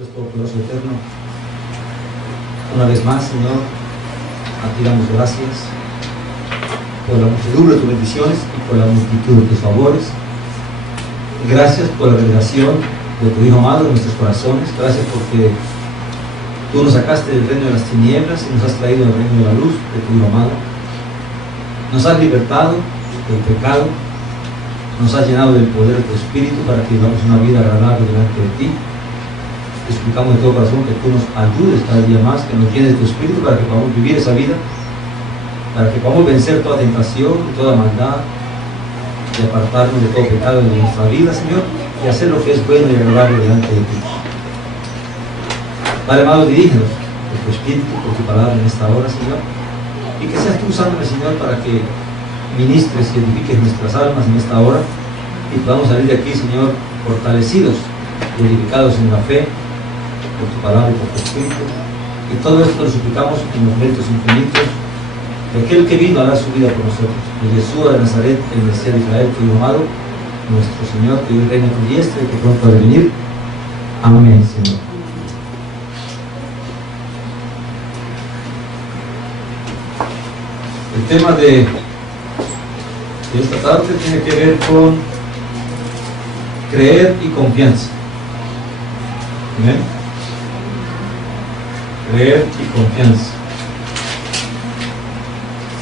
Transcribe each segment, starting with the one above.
Dios Todopoderoso Eterno, una vez más, Señor, a ti damos gracias por la muchedumbre de tus bendiciones y por la multitud de tus favores. Gracias por la revelación de tu Hijo amado en nuestros corazones. Gracias porque tú nos sacaste del reino de las tinieblas y nos has traído al reino de la luz de tu Hijo amado. Nos has libertado del pecado, nos has llenado del poder de tu Espíritu para que vivamos una vida agradable delante de ti. Te suplicamos de todo corazón que tú nos ayudes cada día más, que nos llenes de tu Espíritu para que podamos vivir esa vida, para que podamos vencer toda tentación y toda maldad y apartarnos de todo pecado de nuestra vida, Señor, y hacer lo que es bueno y agradable delante de ti. Padre amado, dirígenos por tu Espíritu, por tu palabra en esta hora, Señor, y que seas tú usándome, Señor, para que ministres y edifiques nuestras almas en esta hora y podamos salir de aquí, Señor, fortalecidos y edificados en la fe por tu palabra y por tu Espíritu. Y todo esto lo suplicamos en los méritos infinitos de aquel que vino a dar su vida por nosotros, de Yeshua de Nazaret, el Mesías de Israel, tu Hijo amado, nuestro Señor, que hoy reina a tu diestra y que pronto ha de venir. Amén, Señor. El tema de esta tarde tiene que ver con creer y confianza. ¿Amén? Creer y confianza.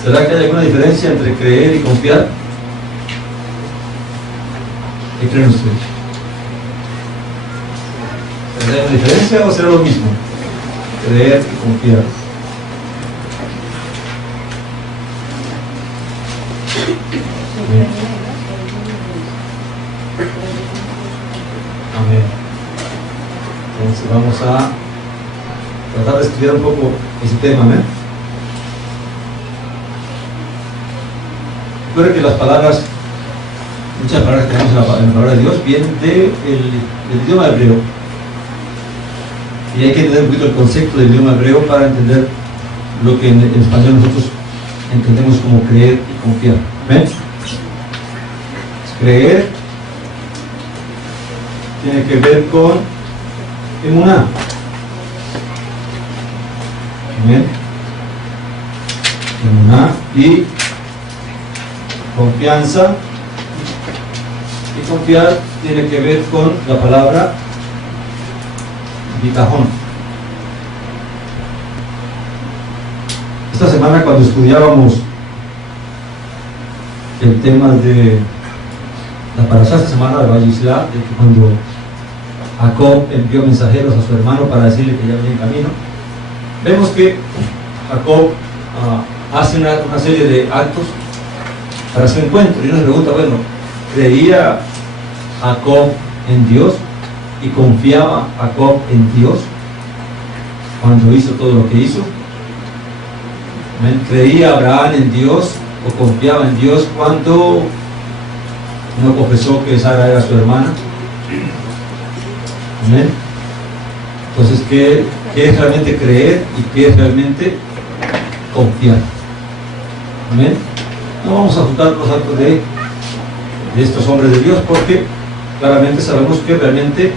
¿Será que hay alguna diferencia entre creer y confiar? ¿Qué creen ustedes? ¿Será una diferencia o será lo mismo? Creer y confiar. Amén. Amén. Entonces vamos a tratar de estudiar un poco ese tema. Amén. Recuerden que las palabras, muchas palabras que tenemos en la palabra de Dios vienen del idioma hebreo, y hay que entender un poquito el concepto del idioma hebreo para entender lo que en español nosotros entendemos como creer y confiar. ¿Ven? Creer tiene que ver con emuná. ¿Ven? Emuná y confianza. Y confiar tiene que ver con la palabra bitajón. Esta semana, cuando estudiábamos el tema de la parashá esta semana de Vayishlach, de que cuando Jacob envió mensajeros a su hermano para decirle que ya venía en camino, vemos que Jacob hace una serie de actos para su encuentro, y nos pregunta, bueno, ¿creía Jacob en Dios y confiaba Jacob en Dios cuando hizo todo lo que hizo? ¿Creía Abraham en Dios o confiaba en Dios cuando no confesó que Sara era su hermana? Amén. Entonces, ¿qué es realmente creer y qué es realmente confiar? Amén. No vamos a juzgar los actos de estos hombres de Dios, porque claramente sabemos que realmente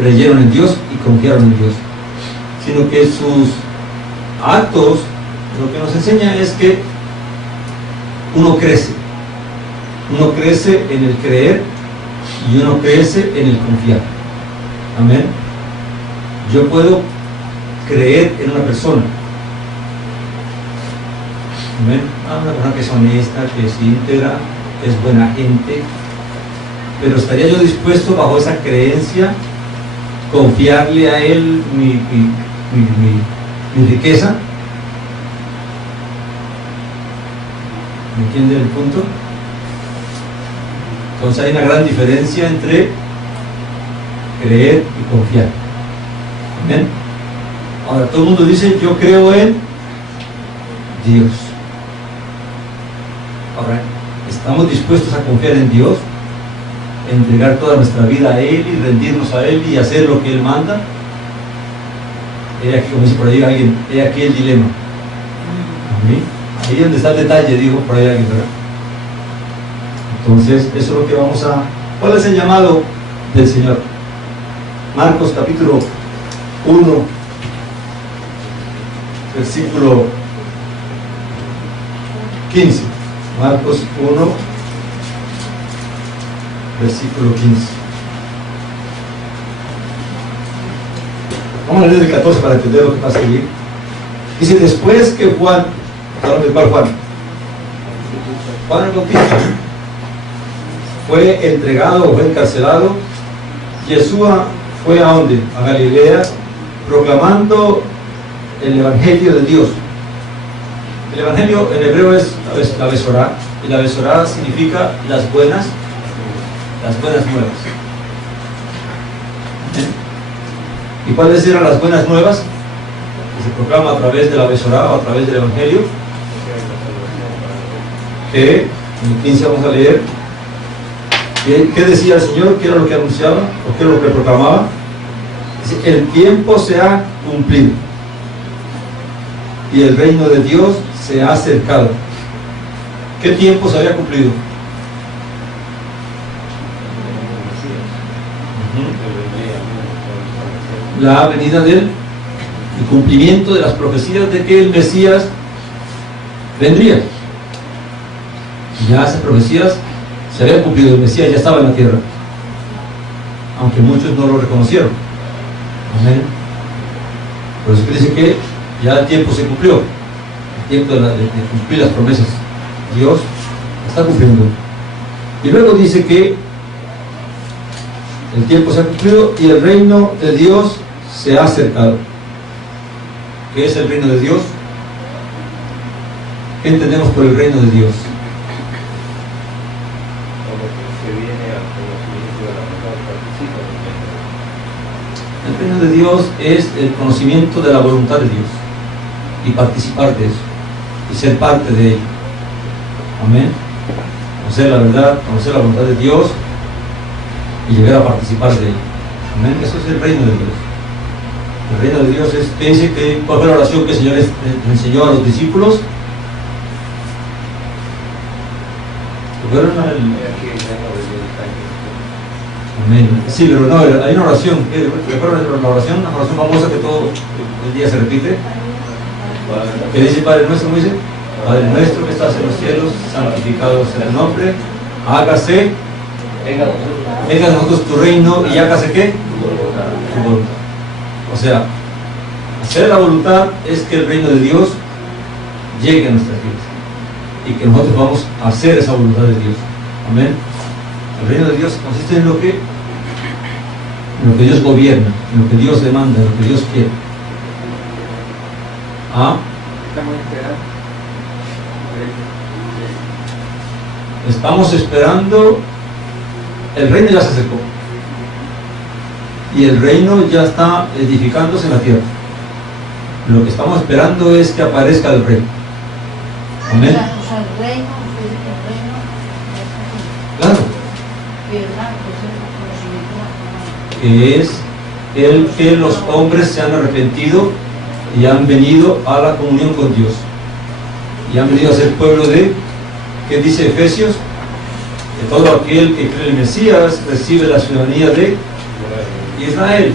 creyeron en Dios y confiaron en Dios, sino que sus actos lo que nos enseña es que uno crece en el creer y uno crece en el confiar. Amén. Yo puedo creer en una persona. Amén. Una persona que es honesta, que es íntegra, que es buena gente, pero ¿estaría yo dispuesto bajo esa creencia confiarle a él mi riqueza? ¿Me entienden el punto? Entonces hay una gran diferencia entre creer y confiar. Amén. Ahora todo el mundo dice, yo creo en Dios. Ahora, ¿estamos dispuestos a confiar en Dios? ¿Entregar toda nuestra vida a Él y rendirnos a Él y hacer lo que Él manda? He aquí, como dice por ahí alguien, he aquí el dilema. Amén. Ahí es donde está el detalle, digo por ahí alguien, ¿verdad? Entonces, eso es lo que vamos a... ¿Cuál es el llamado del Señor? Marcos capítulo 1, versículo 15. Marcos 1, versículo 15. Vamos a leer el 14 para entender lo que va a seguir. Dice, después que Juan, ¿de cuál Juan? Juan el Bautista fue entregado o fue encarcelado, Yeshua fue a ¿dónde? A Galilea, proclamando el Evangelio de Dios. El Evangelio en hebreo es la Besorá, y la Besorá significa las buenas nuevas. ¿Y cuáles eran las buenas nuevas? Que se proclama a través de la Besorá o a través del Evangelio, que en el 15 vamos a leer. ¿Qué decía el Señor? ¿Qué era lo que anunciaba? ¿O qué era lo que proclamaba? Dice, el tiempo se ha cumplido y el reino de Dios se ha acercado. ¿Qué tiempo se había cumplido? La venida del cumplimiento de las profecías de que el Mesías vendría. Ya esas profecías se habían cumplido, el Mesías ya estaba en la tierra, aunque muchos no lo reconocieron. Amén. Por eso que dice que ya el tiempo se cumplió, el tiempo de cumplir las promesas. Dios está cumpliendo. Y luego dice que el tiempo se ha cumplido y el reino de Dios se ha acercado. ¿Qué es el reino de Dios? ¿Qué entendemos por el reino de Dios? El reino de Dios es el conocimiento de la voluntad de Dios y participar de eso y ser parte de ello. Amén. Conocer la verdad, conocer la voluntad de Dios y llegar a participar de ello. Amén. Eso es el reino de Dios. El reino de Dios es, piense que ¿cuál fue la oración que el Señor les enseñó a los discípulos? ¿Fueron al... Amén. Sí, pero no, hay una oración. ¿Recuerdan la oración? Una oración famosa que todo el día se repite. ¿Qué dice Padre nuestro? ¿Cómo dice? Padre nuestro que estás en los cielos, santificado sea el nombre. Hágase. Venga a nosotros tu reino y hágase ¿qué? Tu voluntad. O sea, hacer la voluntad es que el reino de Dios llegue a nuestras vidas y que nosotros vamos a hacer esa voluntad de Dios. Amén. El reino de Dios consiste en lo que Dios gobierna, en lo que Dios demanda, en lo que Dios quiere. ¿Ah? Estamos esperando. El reino ya se acercó y el reino ya está edificándose en la tierra. Lo que estamos esperando es que aparezca el reino. Amén. Claro. Que es el que los hombres se han arrepentido y han venido a la comunión con Dios y han venido a ser pueblo de, ¿qué dice Efesios? Que todo aquel que cree en el Mesías recibe la ciudadanía de Israel,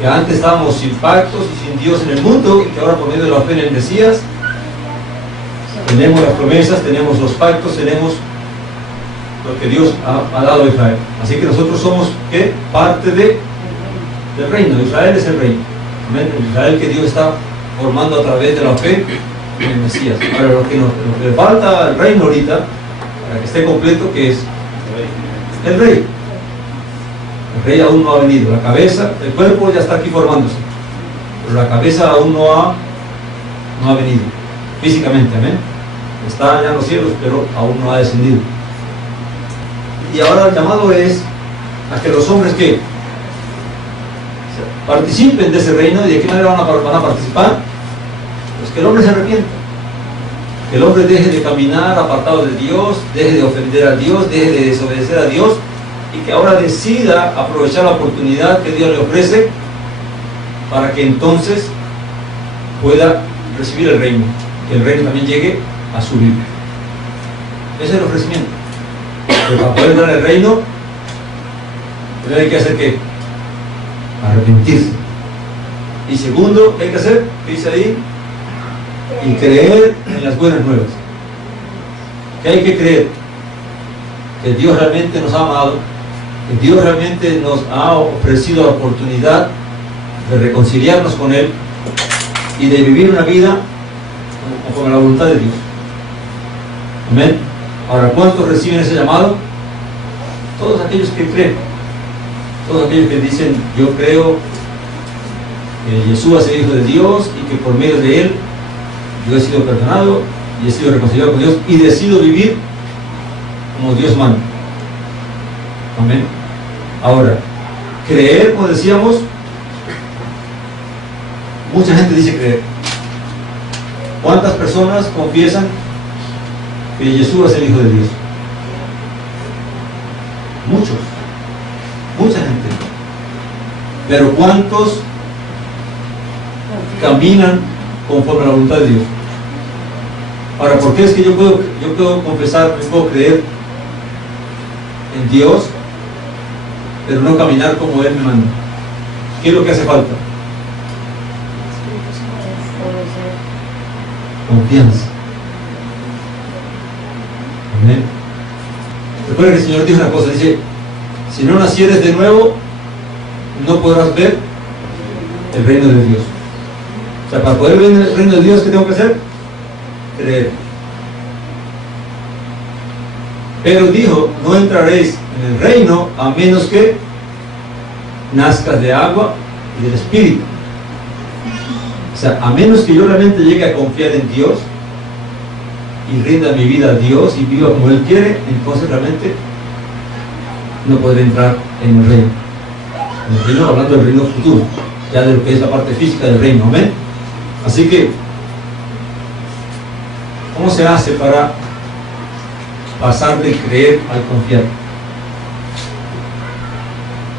que antes estábamos sin pactos y sin Dios en el mundo y que ahora por medio de la fe en el Mesías tenemos las promesas, tenemos los pactos, tenemos lo que Dios ha dado a Israel. Así que nosotros somos ¿qué? Parte del reino. Israel es el reino. Amén. El Israel que Dios está formando a través de la fe en el Mesías. Ahora lo que le falta al reino ahorita, para que esté completo, que es el rey. El rey aún no ha venido. La cabeza, el cuerpo ya está aquí formándose, pero la cabeza aún no ha venido físicamente. Amén. Está allá en los cielos, pero aún no ha descendido. Y ahora el llamado es a que los hombres que participen de ese reino. ¿Y de qué manera van a participar? Pues que el hombre se arrepienta, que el hombre deje de caminar apartado de Dios, deje de ofender a Dios, deje de desobedecer a Dios, y que ahora decida aprovechar la oportunidad que Dios le ofrece para que entonces pueda recibir el reino, que el reino también llegue a su vida. Ese es el ofrecimiento. Pero para poder dar el reino, hay que hacer ¿qué? arrepentirse. Y segundo, ¿qué hay que hacer? Dice ahí, y creer en las buenas nuevas. ¿Qué hay que creer? Que Dios realmente nos ha amado, que Dios realmente nos ha ofrecido la oportunidad de reconciliarnos con Él y de vivir una vida conforme a la voluntad de Dios. Amén. Ahora, ¿cuántos reciben ese llamado? Todos aquellos que creen, todos aquellos que dicen: yo creo que Jesús es el Hijo de Dios y que por medio de Él yo he sido perdonado y he sido reconciliado con Dios y decido vivir como Dios manda. Amén. Ahora, creer, como decíamos, mucha gente dice creer. ¿Cuántas personas confiesan que Jesús es el Hijo de Dios? Muchos, mucha gente. Pero ¿cuántos caminan conforme a la voluntad de Dios? Ahora, ¿por qué es que yo puedo confesar, yo puedo creer en Dios, pero no caminar como Él me manda? ¿Qué es lo que hace falta? Confianza. Amén. Recuerda que el Señor dijo una cosa, dice: si no nacieres de nuevo, no podrás ver el reino de Dios. O sea, para poder ver el reino de Dios, ¿qué tengo que hacer? Creer. Pero dijo: no entraréis en el reino a menos que nazcas de agua y del Espíritu. O sea, a menos que yo realmente llegue a confiar en Dios y rinda mi vida a Dios y viva como Él quiere, entonces realmente no podré entrar en el reino. En el reino, hablando del reino futuro, ya de lo que es la parte física del reino. Amén. Así que, ¿cómo se hace para pasar de creer al confiar?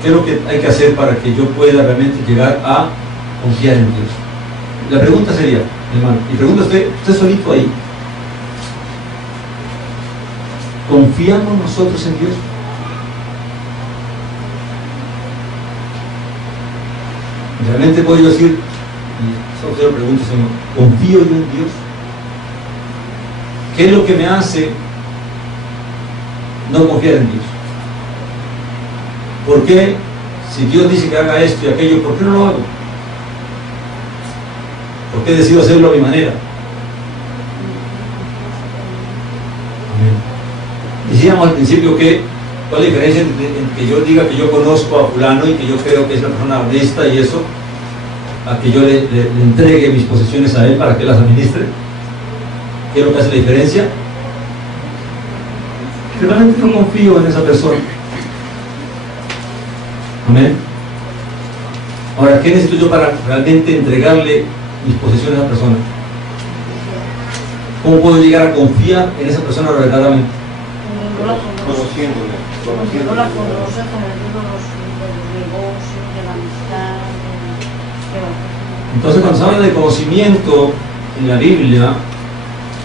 ¿Qué es lo que hay que hacer para que yo pueda realmente llegar a confiar en Dios? La pregunta sería, hermano, y pregunta usted solito ahí: ¿confiamos nosotros en Dios? ¿Realmente puedo yo decir, y solo te lo pregunto, Señor, confío yo en Dios? ¿Qué es lo que me hace no confiar en Dios? ¿Por qué, si Dios dice que haga esto y aquello, por qué no lo hago? ¿Por qué decido hacerlo a mi manera? Amén. Decíamos al principio que ¿cuál es la diferencia entre que yo diga que yo conozco a fulano y que yo creo que es una persona honesta y eso, a que yo le entregue mis posesiones a él para que las administre? ¿Qué es lo que hace la diferencia? Que realmente no confío en esa persona. Amén. Ahora, ¿qué necesito yo para realmente entregarle mis posesiones a esa persona? ¿Cómo puedo llegar a confiar en esa persona verdaderamente? Conociéndole. No la conoce, como los negocios, de la amistad. Entonces, cuando se habla de conocimiento en la Biblia,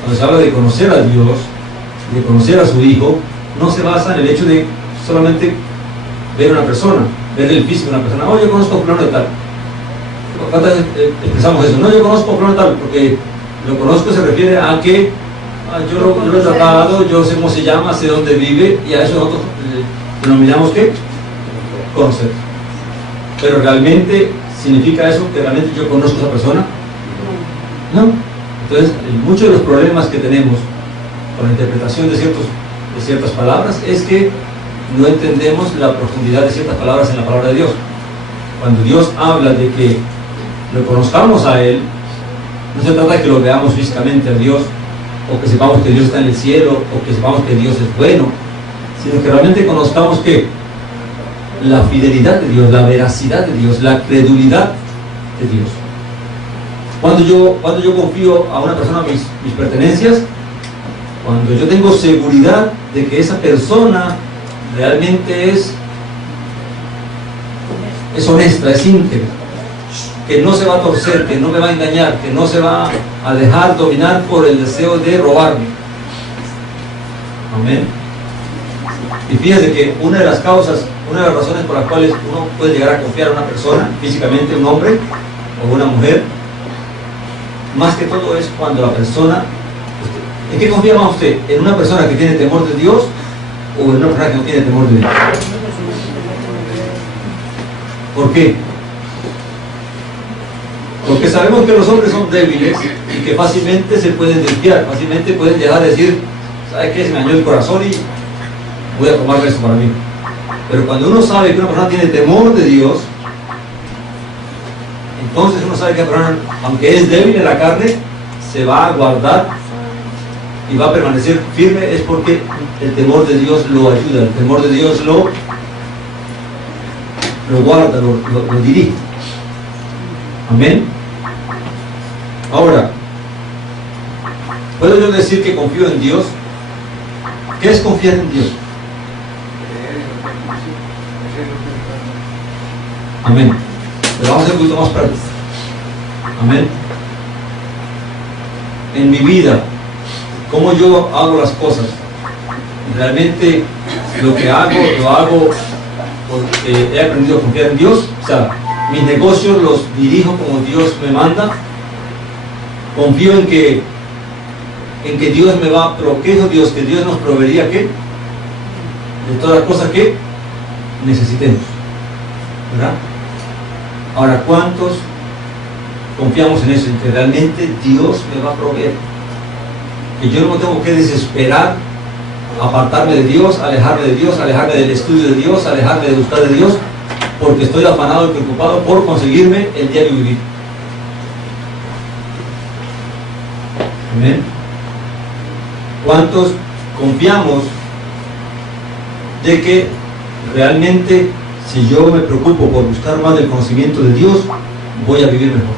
cuando se habla de conocer a Dios, de conocer a su Hijo, no se basa en el hecho de solamente ver a una persona, ver el físico de una persona. Oh, yo conozco a fulano de tal. ¿Cuántas veces expresamos eso? No, yo conozco a fulano de tal, porque lo conozco se refiere a que yo lo he tratado, yo sé cómo se llama, sé dónde vive, y a eso nosotros denominamos ¿qué? Conocer. Pero realmente ¿significa eso que realmente yo conozco a esa persona? No. Entonces, muchos de los problemas que tenemos con la interpretación de ciertas palabras es que no entendemos la profundidad de ciertas palabras en la palabra de Dios. Cuando Dios habla de que lo conozcamos a Él, no se trata de que lo veamos físicamente a Dios, o que sepamos que Dios está en el cielo, o que sepamos que Dios es bueno, sino que realmente conozcamos que la fidelidad de Dios, la veracidad de Dios, la credulidad de Dios. Cuando yo confío a una persona mis pertenencias, cuando yo tengo seguridad de que esa persona realmente es honesta, es íntegra, que no se va a torcer, que no me va a engañar, que no se va a dejar dominar por el deseo de robarme. Amén. Y fíjense que una de las causas una de las razones por las cuales uno puede llegar a confiar en una persona, físicamente, un hombre o una mujer, más que todo es cuando la persona, ¿en qué confía más usted? ¿En una persona que tiene temor de Dios o en una persona que no tiene temor de Dios? ¿Por qué? Porque sabemos que los hombres son débiles y que fácilmente se pueden desviar, fácilmente pueden llegar a decir, ¿sabe qué? Se me dañó el corazón y voy a tomar esto para mí. Pero cuando uno sabe que una persona tiene temor de Dios, entonces uno sabe que la persona, aunque es débil en la carne, se va a guardar y va a permanecer firme, es porque el temor de Dios lo ayuda, el temor de Dios lo guarda, lo dirige. Amén. Ahora, ¿puedo yo decir que confío en Dios? ¿Qué es confiar en Dios? Amén. Pero vamos a ser un poquito más prácticos. Amén. En mi vida, ¿cómo yo hago las cosas? Realmente lo que hago, lo hago porque he aprendido a confiar en Dios. O sea, mis negocios los dirijo como Dios me manda. Confío en que Dios me va a proveer. ¿Qué dijo Dios? Que Dios nos proveería ¿qué? De todas las cosas que necesitemos. ¿Verdad? Ahora, ¿cuántos confiamos en eso? En que realmente Dios me va a proveer. Que yo no tengo que desesperar, apartarme de Dios, alejarme del estudio de Dios, alejarme de buscar de Dios, porque estoy afanado y preocupado por conseguirme el diario vivir. Amén. ¿Cuántos confiamos de que realmente si yo me preocupo por buscar más del conocimiento de Dios, voy a vivir mejor?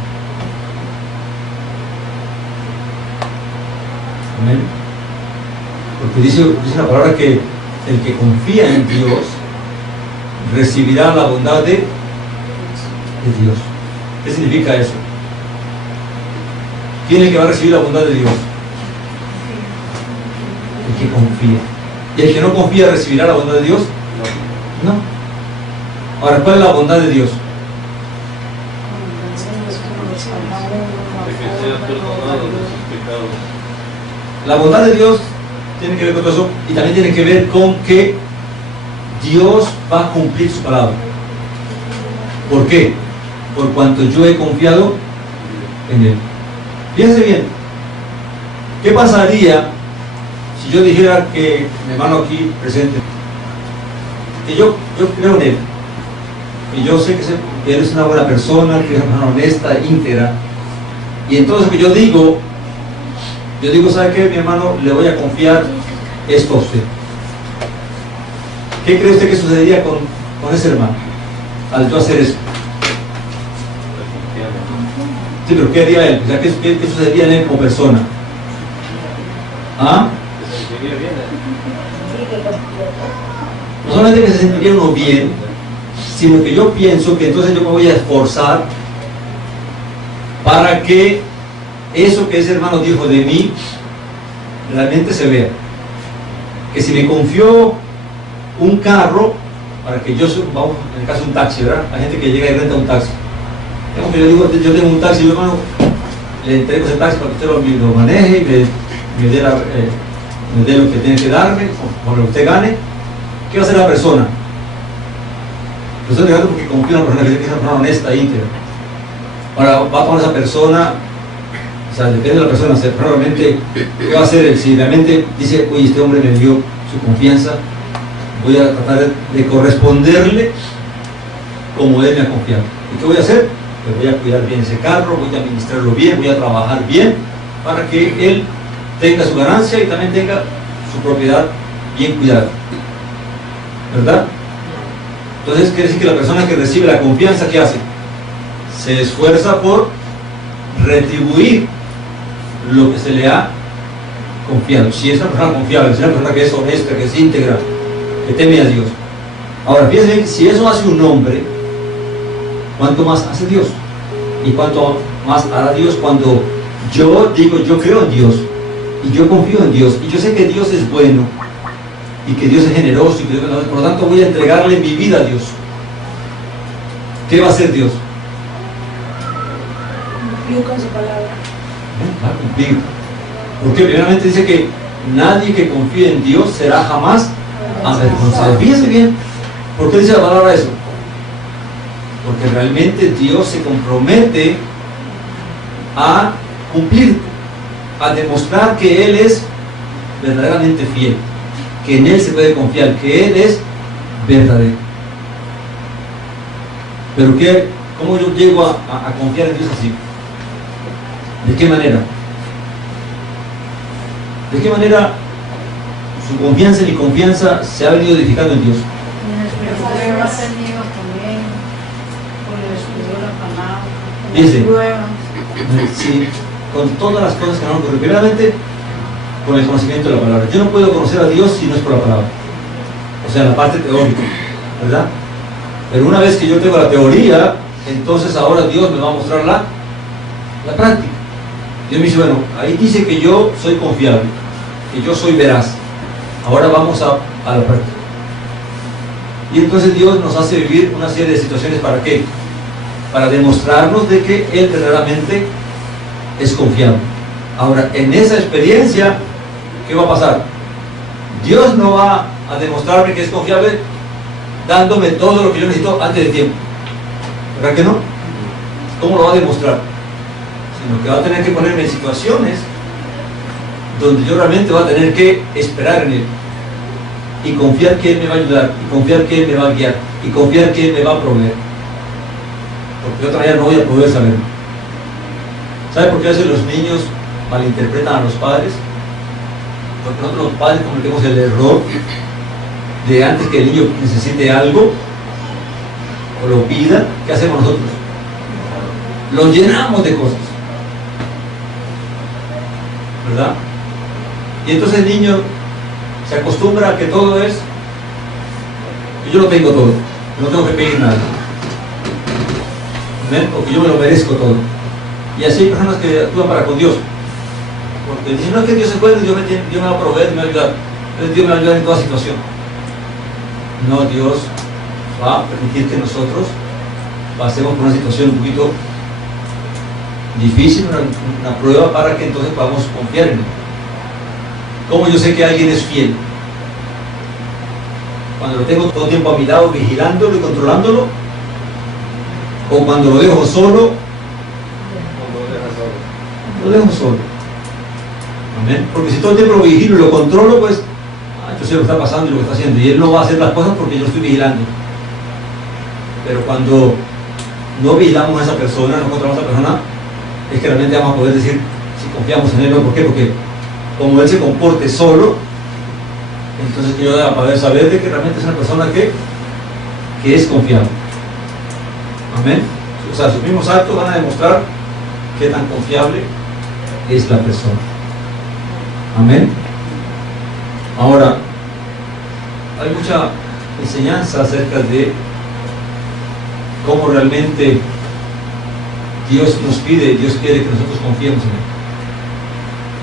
Amén. Porque dice la palabra que el que confía en Dios recibirá la bondad de Dios. ¿Qué significa eso? ¿Quién es el que va a recibir la bondad de Dios? El que confía. ¿Y el que no confía recibirá la bondad de Dios? No. Ahora, ¿cuál es la bondad de Dios? La bondad de Dios tiene que ver con todo eso y también tiene que ver con que Dios va a cumplir su palabra. ¿Por qué? Por cuanto yo he confiado en Él. Fíjense bien, ¿qué pasaría si yo dijera que mi hermano aquí presente, que yo creo en Él, que yo sé que Él es una buena persona, que es una persona honesta, íntegra, y entonces que yo digo, ¿sabe qué, mi hermano? Le voy a confiar esto a usted. ¿Qué cree usted que sucedería con ese hermano al yo hacer eso? Sí, pero ¿qué haría él? O sea, ¿qué sucedería en él como persona? ¿Ah? No solamente que se sentiría uno bien, sino que yo pienso que entonces yo me voy a esforzar para que eso que ese hermano dijo de mí realmente se vea. Que si me confió un carro, para que yo, vamos, en el caso de un taxi, ¿verdad? Hay gente que llega y renta un taxi. Yo digo, yo tengo un taxi, yo, hermano, le entrego ese taxi para que usted lo maneje y me dé lo que tiene que darme, con lo que usted gane. ¿Qué va a hacer la persona? Lo estoy negando porque confío en una persona que es una persona honesta, íntegra. Ahora va a tomar esa persona, o sea, depende de la persona, si realmente, ¿qué va a hacer él? Si realmente dice, oye, este hombre me dio su confianza, voy a tratar de corresponderle como él me ha confiado. ¿Y qué voy a hacer? Pues voy a cuidar bien ese carro, voy a administrarlo bien, voy a trabajar bien, para que él tenga su ganancia y también tenga su propiedad bien cuidada. ¿Verdad? Entonces quiere decir que la persona que recibe la confianza, ¿qué hace? Se esfuerza por retribuir lo que se le ha confiado. Si es una persona confiable, si es una persona que es honesta, que es íntegra, que teme a Dios. Ahora fíjense, si eso hace un hombre, ¿cuánto más hace Dios? ¿Y cuánto más hará Dios cuando yo digo, yo creo en Dios y yo confío en Dios y yo sé que Dios es bueno y que Dios es generoso y que Dios, por lo tanto voy a entregarle mi vida a Dios. ¿Qué va a hacer Dios? Cumplir con su palabra. Va a cumplir. Porque primeramente dice que nadie que confíe en Dios será jamás avergonzado. Fíjense bien, ¿por qué dice la palabra eso? Porque realmente Dios se compromete a cumplir, a demostrar que Él es verdaderamente fiel, que en Él se puede confiar, que Él es verdadero. Pero ¿cómo yo llego a confiar en Dios así? ¿De qué manera? ¿De qué manera su confianza y mi confianza se ha venido edificando en Dios? En el Espíritu de Dios tenido también, con el estudio de la palabra, con Dice, las pruebas. Sí, con todas las cosas que nos ocurren. Primeramente, con el conocimiento de la palabra. Yo no puedo conocer a Dios si no es por la palabra. O sea, la parte teórica, ¿verdad? Pero una vez que yo tengo la teoría, entonces ahora Dios me va a mostrar la práctica. Dios me dice, bueno, ahí dice que yo soy confiable, que yo soy veraz. Ahora vamos a la práctica. Y entonces Dios nos hace vivir una serie de situaciones. ¿Para qué? Para demostrarnos de que Él verdaderamente es confiable. Ahora, en esa experiencia, ¿qué va a pasar? Dios no va a demostrarme que es confiable dándome todo lo que yo necesito antes de tiempo. ¿Verdad que no? ¿Cómo lo va a demostrar? Sino que va a tener que ponerme en situaciones donde yo realmente voy a tener que esperar en Él y confiar que Él me va a ayudar, y confiar que Él me va a guiar, y confiar que Él me va a proveer, porque de otra manera no voy a poder saberlo. ¿Sabe por qué a veces los niños malinterpretan a los padres? Porque nosotros los padres cometemos el error de, antes que el niño necesite algo o lo pida, ¿qué hacemos nosotros? Lo llenamos de cosas, ¿verdad? Y entonces el niño se acostumbra a que todo es, yo lo tengo todo, no tengo que pedir nada, ¿ven? O que yo me lo merezco todo. Y así hay personas que actúan para con Dios, porque dicen, no, es que Dios es bueno, Dios me va a proveer, me va a ayudar, entonces Dios me va a ayudar en toda situación. No, Dios va a permitir que nosotros pasemos por una situación un poquito difícil, una prueba, para que entonces podamos confiar en Él. ¿Cómo yo sé que alguien es fiel? Cuando lo tengo todo el tiempo a mi lado, vigilándolo y controlándolo, o cuando lo dejo solo. Lo dejo solo. Amén. Porque si todo el tiempo lo vigilo y lo controlo, pues yo sé lo que está pasando y lo que está haciendo, y Él no va a hacer las cosas porque yo lo estoy vigilando. Pero cuando no vigilamos a esa persona, no controlamos a esa persona, es que realmente vamos a poder decir si confiamos en Él o no. ¿Por qué? Porque como Él se comporte solo, entonces yo voy a poder saber de que realmente es una persona que es confiable. Amén. O sea, sus mismos actos van a demostrar qué tan confiable es la persona. Amén. Ahora, hay mucha enseñanza acerca de cómo realmente Dios nos pide, Dios quiere que nosotros confiemos en Él.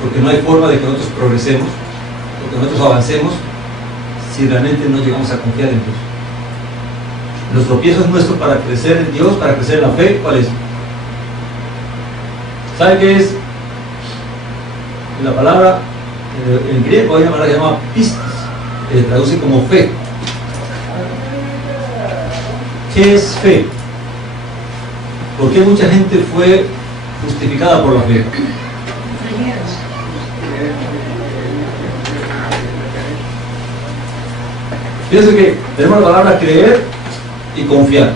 Porque no hay forma de que nosotros progresemos, o que nosotros avancemos, si realmente no llegamos a confiar en Dios. Los tropiezos nuestros para crecer en Dios, para crecer en la fe, ¿cuál es? ¿Sabe qué es? En la palabra, en griego hay una palabra que se llama pistis, que se traduce como fe. ¿Qué es fe? ¿Por qué mucha gente fue justificada por la fe? Fíjense que tenemos la palabra creer y confiar.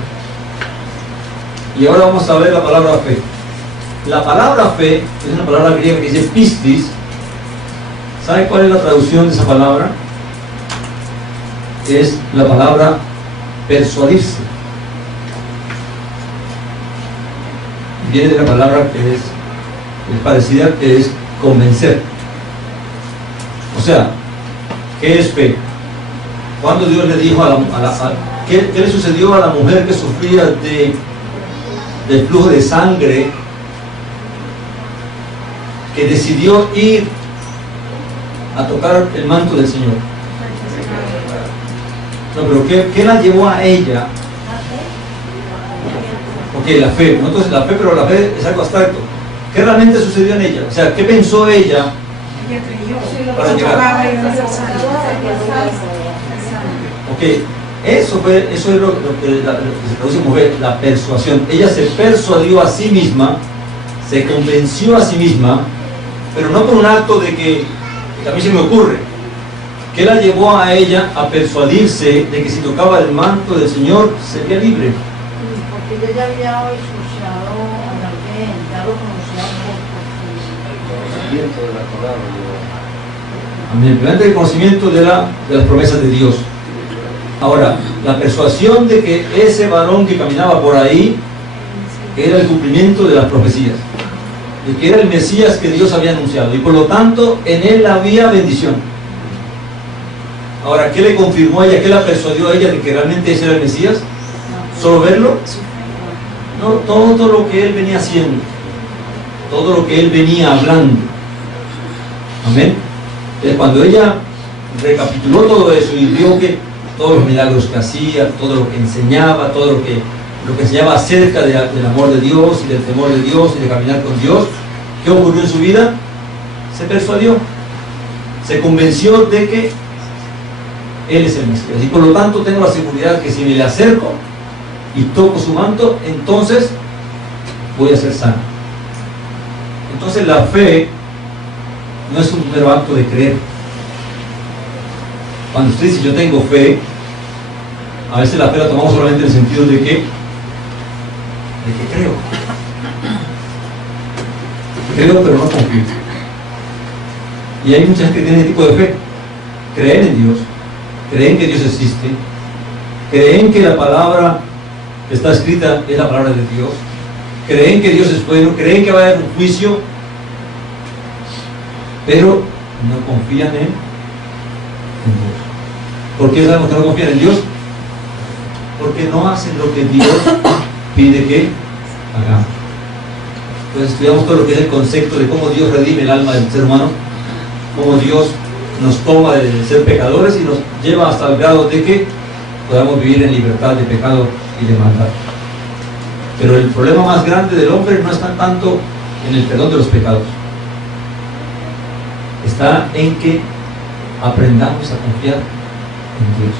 Y ahora vamos a ver la palabra fe. La palabra fe es una palabra griega que dice pistis. ¿Sabe cuál es la traducción de esa palabra? Es la palabra persuadirse. Viene de la palabra que es parecida, que es convencer. O sea, ¿qué es fe? Cuando Dios le dijo ¿qué le sucedió a la mujer que sufría del flujo de sangre, que decidió ir a tocar el manto del Señor? No, pero ¿qué la llevó a ella? Ok, la fe. Nosotros la fe, pero la fe es algo abstracto. ¿Qué realmente sucedió en ella? O sea, ¿qué pensó ella para llegar? Ok, eso es lo que se traduce como fe, la persuasión. Ella se persuadió a sí misma, se convenció a sí misma, pero no por un acto de que a mí se me ocurre. ¿Qué la llevó a ella a persuadirse de que si tocaba el manto del Señor sería libre? Porque ella ya había escuchado a la gente, ya lo conocía un poco. Amén. Primeramente el conocimiento de las promesas de Dios. Ahora, la persuasión de que ese varón que caminaba por ahí era el cumplimiento de las profecías, de que era el Mesías que Dios había anunciado, y por lo tanto en él había bendición. Ahora, ¿qué le confirmó a ella? ¿Qué la persuadió a ella de que realmente ese era el Mesías? ¿Solo verlo? No, todo lo que él venía haciendo, todo lo que él venía hablando. Amén. Entonces, cuando ella recapituló todo eso y vio que todos los milagros que hacía, todo lo que enseñaba, todo lo que enseñaba acerca del amor de Dios y del temor de Dios y de caminar con Dios, ¿qué ocurrió en su vida? Se persuadió, se convenció de que Él es el Mesías, y por lo tanto tengo la seguridad que si me le acerco y toco su manto, entonces voy a ser sano. Entonces la fe no es un mero acto de creer. Cuando usted dice yo tengo fe, a veces la fe la tomamos solamente en el sentido de que creo. Creo pero no confío. Y hay mucha gente que tiene ese tipo de fe. Creen en Dios, creen que Dios existe, creen que la palabra que está escrita es la palabra de Dios, creen que Dios es bueno, creen que va a haber un juicio, pero no confían en Dios. ¿Por qué sabemos que no confían en Dios? Porque no hacen lo que Dios pide que hagamos. Entonces estudiamos todo lo que es el concepto de cómo Dios redime el alma del ser humano, cómo Dios nos toma de ser pecadores y nos lleva hasta el grado de que podamos vivir en libertad de pecado y de maldad. Pero el problema más grande del hombre no está tanto en el perdón de los pecados, está en que aprendamos a confiar en Dios,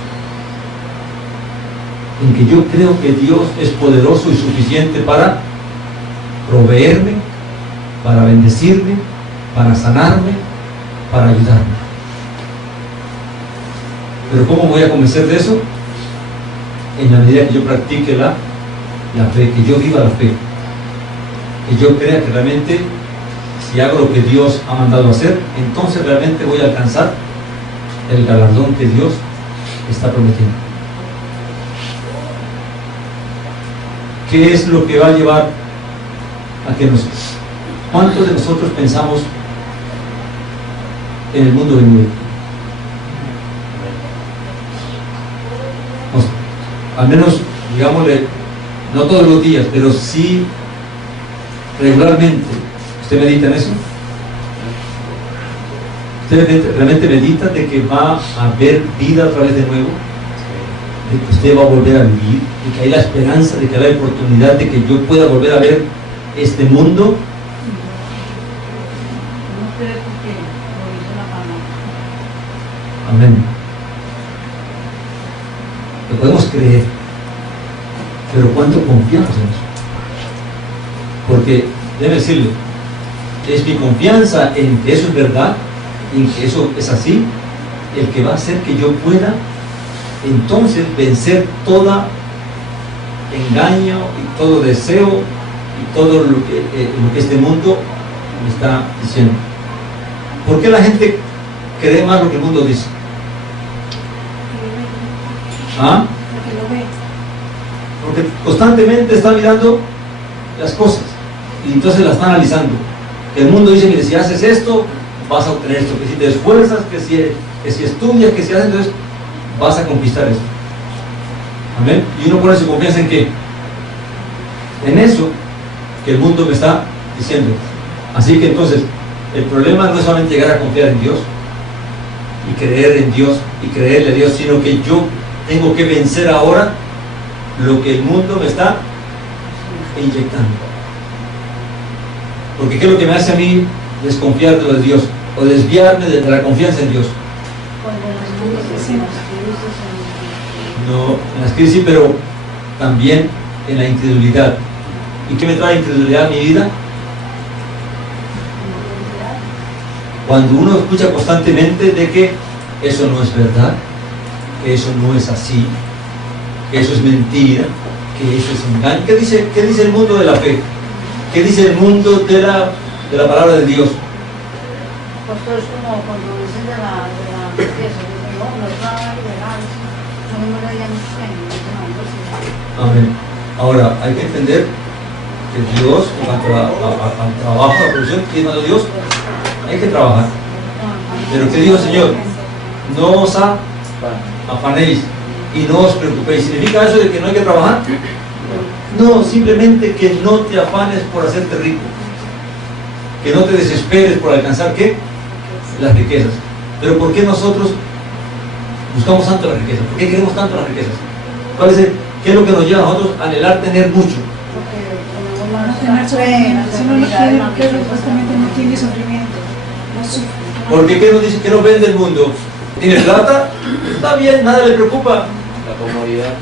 en que yo creo que Dios es poderoso y suficiente para proveerme, para bendecirme, para sanarme, para ayudarme. Pero ¿cómo voy a convencer de eso? En la medida que yo practique la fe, que yo viva la fe, que yo crea que realmente si hago lo que Dios ha mandado hacer, entonces realmente voy a alcanzar el galardón que Dios está prometiendo. ¿Qué es lo que va a llevar a que ¿cuántos de nosotros pensamos en el mundo venidero? Al menos, digámosle, no todos los días, pero sí regularmente. ¿Usted medita en eso? ¿Usted realmente medita de que va a haber vida otra vez de nuevo? ¿De que usted va a volver a vivir? ¿De que hay la esperanza de que hay la oportunidad de que yo pueda volver a ver este mundo? No creo que lo dice la palabra. Amén. Lo podemos creer, pero ¿cuánto confiamos en eso? Porque, déjeme decirle, es mi confianza en que eso es verdad, en que eso es así, el que va a hacer que yo pueda entonces vencer todo engaño y todo deseo y todo lo que este mundo me está diciendo. ¿Por qué la gente cree más lo que el mundo dice? ¿Ah? Porque constantemente está mirando las cosas y entonces las está analizando. El mundo dice, mire, si haces esto vas a obtener esto, que si te esfuerzas, que si estudias, que si haces, entonces vas a conquistar esto. Amén. Y uno pone su confianza en qué? En eso que el mundo me está diciendo. Así que entonces el problema no es solamente llegar a confiar en Dios y creer en Dios y creerle a Dios, sino que yo tengo que vencer ahora lo que el mundo me está inyectando. Porque ¿qué es lo que me hace a mí desconfiar de Dios o desviarme de la confianza en Dios? No, en las crisis, pero también en la incredulidad. ¿Y qué me trae incredulidad a mi vida? Cuando uno escucha constantemente de que eso no es verdad, que eso no es así, que eso es mentira, que eso es engaño. ¿Qué dice el mundo de la fe? ¿Qué dice el mundo de la palabra de Dios? Pastor, es como cuando dicen de la riqueza, dicen, no, no es nada ilegal, no me lo digan usted. Amén. Ahora, hay que entender que Dios, en cuanto al trabajo, a la producción, ¿qué es más Dios? Hay que trabajar. Pero ¿qué dijo el Señor? No os afanéis y no os preocupéis. ¿Significa eso de que no hay que trabajar? No, simplemente que no te afanes por hacerte rico. Que no te desesperes por alcanzar ¿qué? Las riquezas. Pero ¿por qué nosotros buscamos tanto las riquezas? ¿Por qué queremos tanto las riquezas? ¿Qué es lo que nos lleva a nosotros a anhelar tener mucho? No tener sufrimiento. Si no lo quiere, porque supuestamente no tiene sufrimiento. No sufre. Porque ¿qué nos dice? ¿Qué nos vende el mundo? ¿Tiene plata? Está bien, nada le preocupa. La comodidad.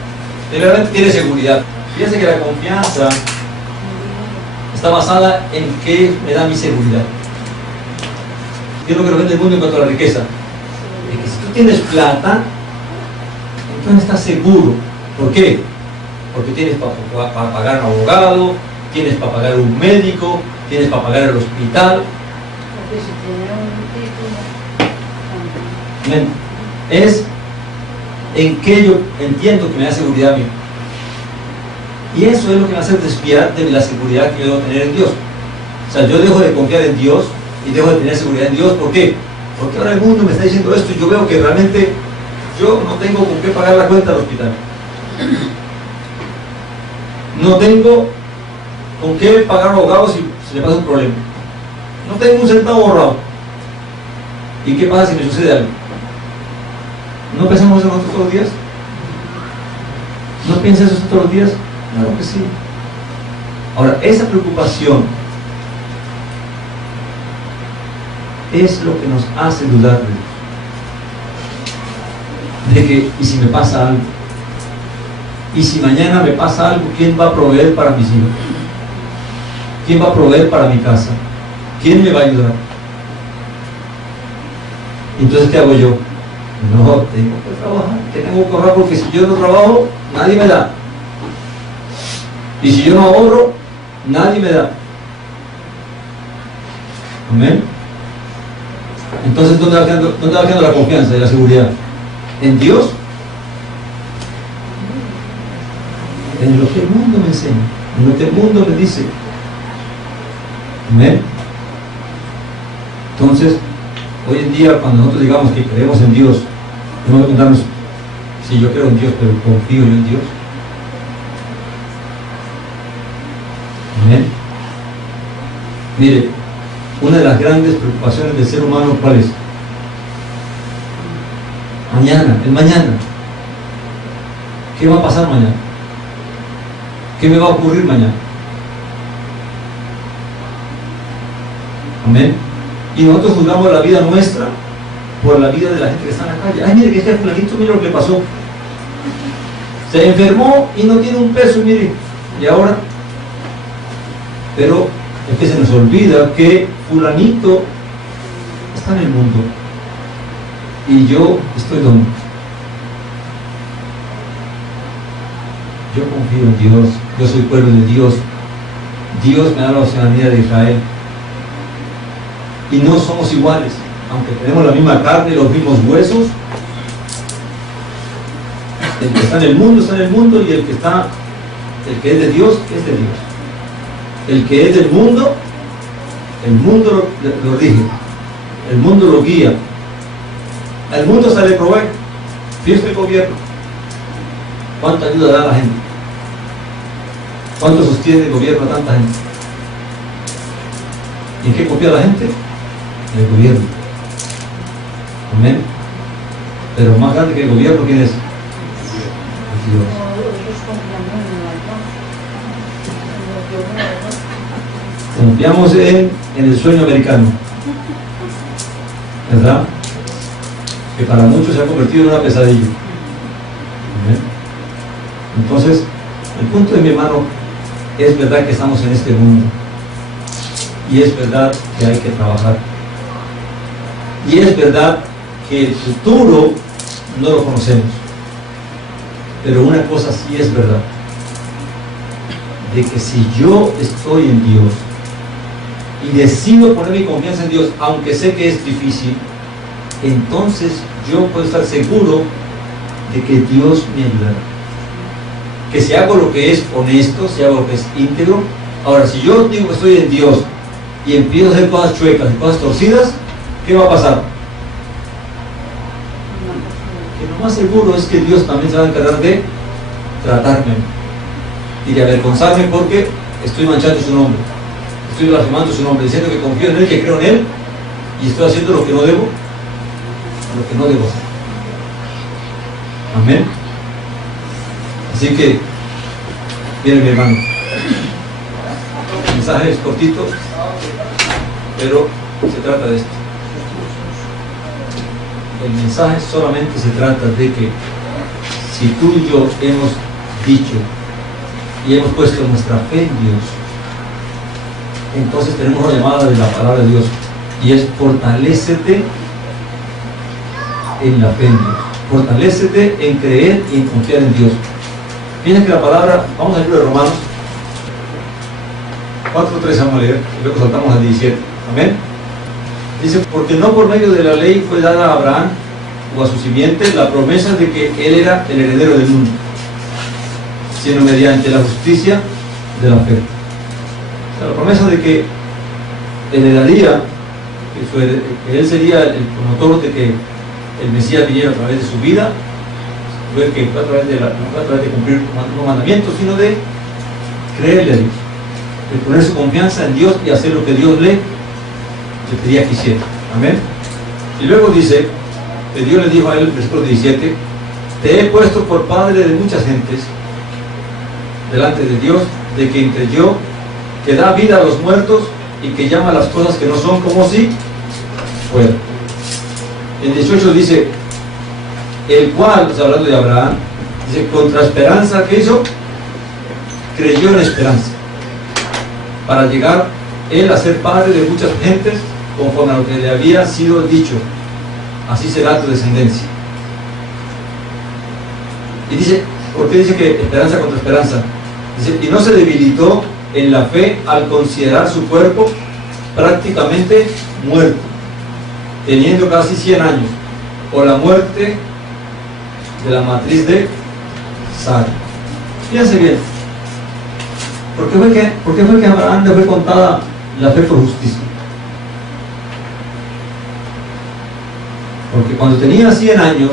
Realmente tiene seguridad. Fíjense que la confianza está basada en qué me da mi seguridad. ¿Qué es lo que nos vende el mundo en cuanto a la riqueza? De que si tú tienes plata, entonces estás seguro. ¿Por qué? Porque tienes para pagar un abogado, tienes para pagar un médico, tienes para pagar el hospital. Porque si tiene un título, Amén. Es en que yo entiendo que me da seguridad a mí. Y eso es lo que me hace desviar de la seguridad que yo debo tener en Dios. O sea, yo dejo de confiar en Dios y dejo de tener seguridad en Dios. ¿Por qué? Porque ahora el mundo me está diciendo esto y yo veo que realmente yo no tengo con qué pagar la cuenta del hospital. No tengo con qué pagar a abogados si le pasa un problema. No tengo un centavo ahorrado. ¿Y qué pasa si me sucede algo? ¿No pensamos eso nosotros todos los días? ¿No piensas eso todos los días? Claro que sí. Ahora, esa preocupación es lo que nos hace dudar de Dios. De que, ¿y si me pasa algo? ¿Y si mañana me pasa algo? ¿Quién va a proveer para mis hijos? ¿Quién va a proveer para mi casa? ¿Quién me va a ayudar? Entonces, ¿qué hago yo? No, tengo que trabajar, tengo que ahorrar, porque si yo no trabajo, nadie me da. Y si yo no ahorro, nadie me da. Amén. Entonces, ¿dónde va quedando la confianza y la seguridad? ¿En Dios? En lo que el mundo me enseña, en lo que el mundo me dice. Amén. Entonces, hoy en día, cuando nosotros digamos que creemos en Dios, tenemos que preguntarnos si yo creo en Dios, pero confío yo en Dios. Amén. Mire, una de las grandes preocupaciones del ser humano, ¿cuál es? El mañana. ¿Qué va a pasar mañana? ¿Qué me va a ocurrir mañana? Amén. Y nosotros juzgamos la vida nuestra por la vida de la gente que está en la calle. Ay, mire que este fulanito, mire lo que le pasó. Se enfermó y no tiene un peso, mire. Y ahora, pero es que se nos olvida que fulanito está en el mundo y yo estoy donde. Yo confío en Dios, yo soy pueblo de Dios, Dios me da la ciudadanía de Israel y no somos iguales, aunque tenemos la misma carne, los mismos huesos. El que está en el mundo está en el mundo, y el que es de Dios es de Dios. El que es del mundo, el mundo lo rige, el mundo lo guía, el mundo se le provee. Fíjese el gobierno, cuánta ayuda da a la gente, cuánto sostiene el gobierno a tanta gente. ¿Y en qué confía la gente? En el gobierno. Amén. Pero más grande que el gobierno, ¿quién es? Dios. Confiamos en el sueño americano, ¿verdad? Que para muchos se ha convertido en una pesadilla. ¿Amén? Entonces, el punto de mi hermano, es verdad que estamos en este mundo y es verdad que hay que trabajar y es verdad que el futuro no lo conocemos, pero una cosa sí es verdad, de que si yo estoy en Dios y decido poner mi confianza en Dios, aunque sé que es difícil, entonces yo puedo estar seguro de que Dios me ayudará. Que si hago lo que es honesto, si hago lo que es íntegro. Ahora, si yo digo que estoy en Dios y empiezo a hacer cosas chuecas y cosas torcidas, ¿qué va a pasar? Que lo más seguro es que Dios también se va a encargar de tratarme y de avergonzarme porque estoy manchando su nombre, estoy blasfemando su nombre, diciendo que confío en Él, que creo en Él y estoy haciendo lo que no debo, hacer. Amén. Así que, miren mi hermano, el mensaje es cortito, pero se trata de esto. El mensaje solamente se trata de que si tú y yo hemos dicho y hemos puesto nuestra fe en Dios, entonces tenemos la llamada de la palabra de Dios y es fortalécete en la fe en Dios, fortalécete en creer y en confiar en Dios. Fíjense que la palabra, vamos al libro de Romanos 4:3, vamos a leer, y luego saltamos al 17. Amén. Dice, porque no por medio de la ley fue dada a Abraham o a su simiente la promesa de que él era el heredero del mundo, sino mediante la justicia de la fe. O sea, la promesa de que heredaría, que él sería el promotor de que el Mesías viniera a través de su vida, que fue a través de cumplir los mandamientos, sino de creerle a Dios, de poner su confianza en Dios y hacer lo que Dios le pedía que hiciera. Amén. Y luego dice que Dios le dijo a él, versículo 17, te he puesto por padre de muchas gentes delante de Dios, de quien creyó, que da vida a los muertos y que llama las cosas que no son como si fueran. En 18 dice, el cual, está hablando de Abraham, dice, contra esperanza, ¿qué hizo? Creyó en esperanza, para llegar él a ser padre de muchas gentes, conforme a lo que le había sido dicho, así será tu descendencia. Y dice, ¿por qué dice que esperanza contra esperanza? Dice, y no se debilitó en la fe al considerar su cuerpo prácticamente muerto, teniendo casi 100 años, o la muerte de la matriz de Sara. Fíjense bien, ¿por qué fue que a Abraham le fue contada la fe por justicia? Porque cuando tenía 100 años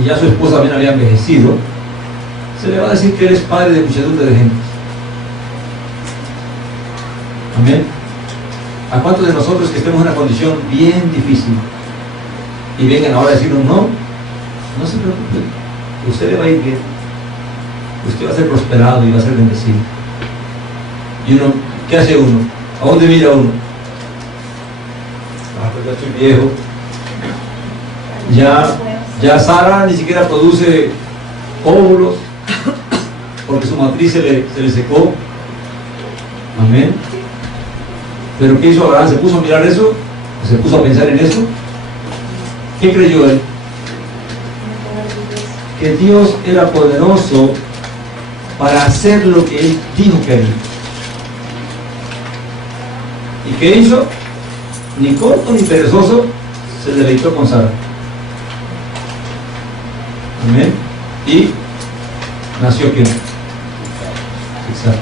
y ya su esposa también había envejecido, se le va a decir que él es padre de muchedumbre de gentes. Amén. ¿A cuántos de nosotros que estemos en una condición bien difícil y vengan ahora a decirnos no se preocupe, usted le va a ir bien, usted va a ser prosperado y va a ser bendecido? Y uno, ¿qué hace uno? ¿A dónde mira uno? Pues ya estoy viejo, ya Sara ni siquiera produce óvulos porque su matriz se le secó. Amén. Pero ¿qué hizo Abraham? ¿Se puso a mirar eso? ¿Se puso a pensar en eso? ¿Qué creyó él? Que Dios era poderoso para hacer lo que él dijo que haría. ¿Y qué hizo? Ni corto ni perezoso se deleitó con Sara. Amén. Y nació ¿quién? Isaac.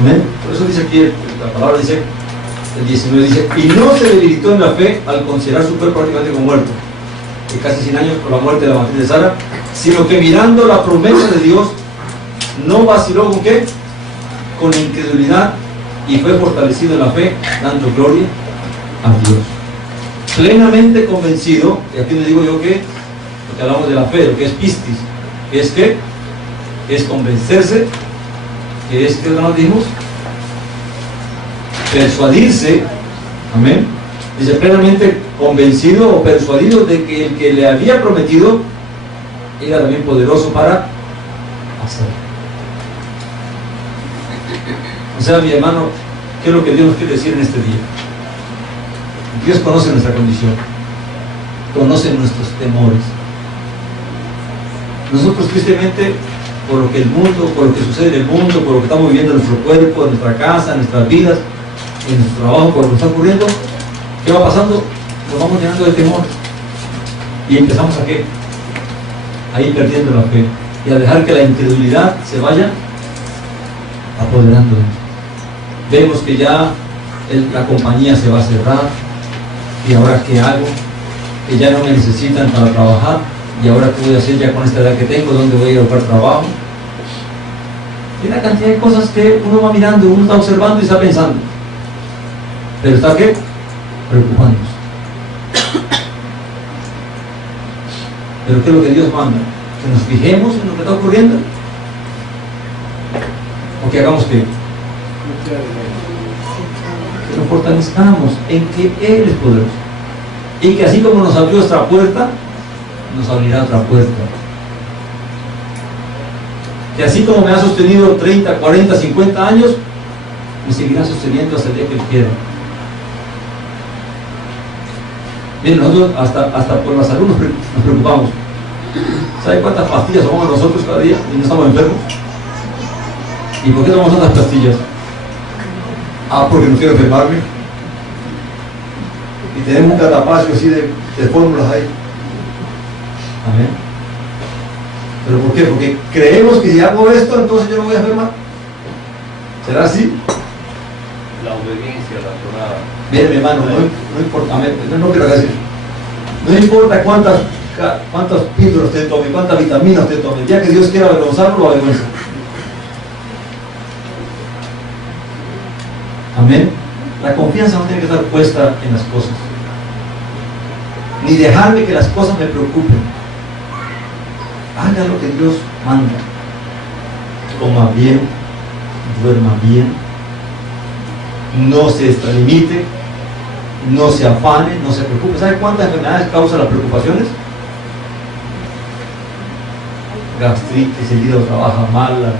Amén. Por eso dice aquí, la palabra dice, el 19 dice, y no se debilitó en la fe al considerar su cuerpo prácticamente como muerto, de casi 100 años por la muerte de la matriz de Sara, sino que mirando la promesa de Dios, no vaciló con ¿qué? Con incredulidad, y fue fortalecido en la fe, dando gloria a Dios. Plenamente convencido, y aquí le digo yo que, porque hablamos de la fe, lo que es pistis, que es que es convencerse, que es que nos dijimos, persuadirse, amén, dice plenamente convencido o persuadido de que el que le había prometido era también poderoso para hacerlo. O sea, mi hermano, ¿qué es lo que Dios nos quiere decir en este día? Dios conoce nuestra condición, conoce nuestros temores. Nosotros tristemente, por lo que el mundo, por lo que sucede en el mundo, por lo que estamos viviendo en nuestro cuerpo, en nuestra casa, en nuestras vidas, en nuestro trabajo, por lo que está ocurriendo, ¿qué va pasando? Nos vamos llenando de temor. Y empezamos a qué? A ir perdiendo la fe y a dejar que la incredulidad se vaya apoderando de nosotros. Vemos que ya la compañía se va a cerrar, y ahora ¿qué hago? Que ya no me necesitan para trabajar, y ahora ¿qué voy a hacer ya con esta edad que tengo? ¿Dónde voy a ir a buscar trabajo? Hay una cantidad de cosas que uno va mirando, uno está observando y está pensando, pero está ¿qué? Preocupándose. Pero ¿qué es lo que Dios manda? Que nos fijemos en lo que está ocurriendo, o que hagamos ¿qué? Que nos fortalezcamos en que Él es poderoso, y que así como nos abrió nuestra puerta, nos abrirá otra puerta. Que así como me ha sostenido 30, 40, 50 años, me seguirá sosteniendo hasta el día que Él quiera. Miren, nosotros hasta por la salud nos preocupamos. ¿Sabe cuántas pastillas tomamos nosotros cada día y no estamos enfermos? ¿Y por qué tomamos tantas pastillas? Porque no quiero enfermarme. Y tenemos un catapacio así de fórmulas ahí. Amén. ¿Pero por qué? Porque creemos que si hago esto, entonces yo no voy a enfermar. ¿Será así? La obediencia razonada. Mire, mi hermano, no importa, no quiero decir, no importa cuántas píldoras usted tome, cuántas vitaminas usted tome, ya que Dios quiera avergonzarlo, lo avergüenza. Amén. La confianza no tiene que estar puesta en las cosas, ni dejarme que las cosas me preocupen. Haga lo que Dios manda, coma bien, duerma bien, no se extralimite, no se afane, no se preocupe. ¿Sabe cuántas enfermedades causan las preocupaciones? Gastritis, el hígado trabaja mal,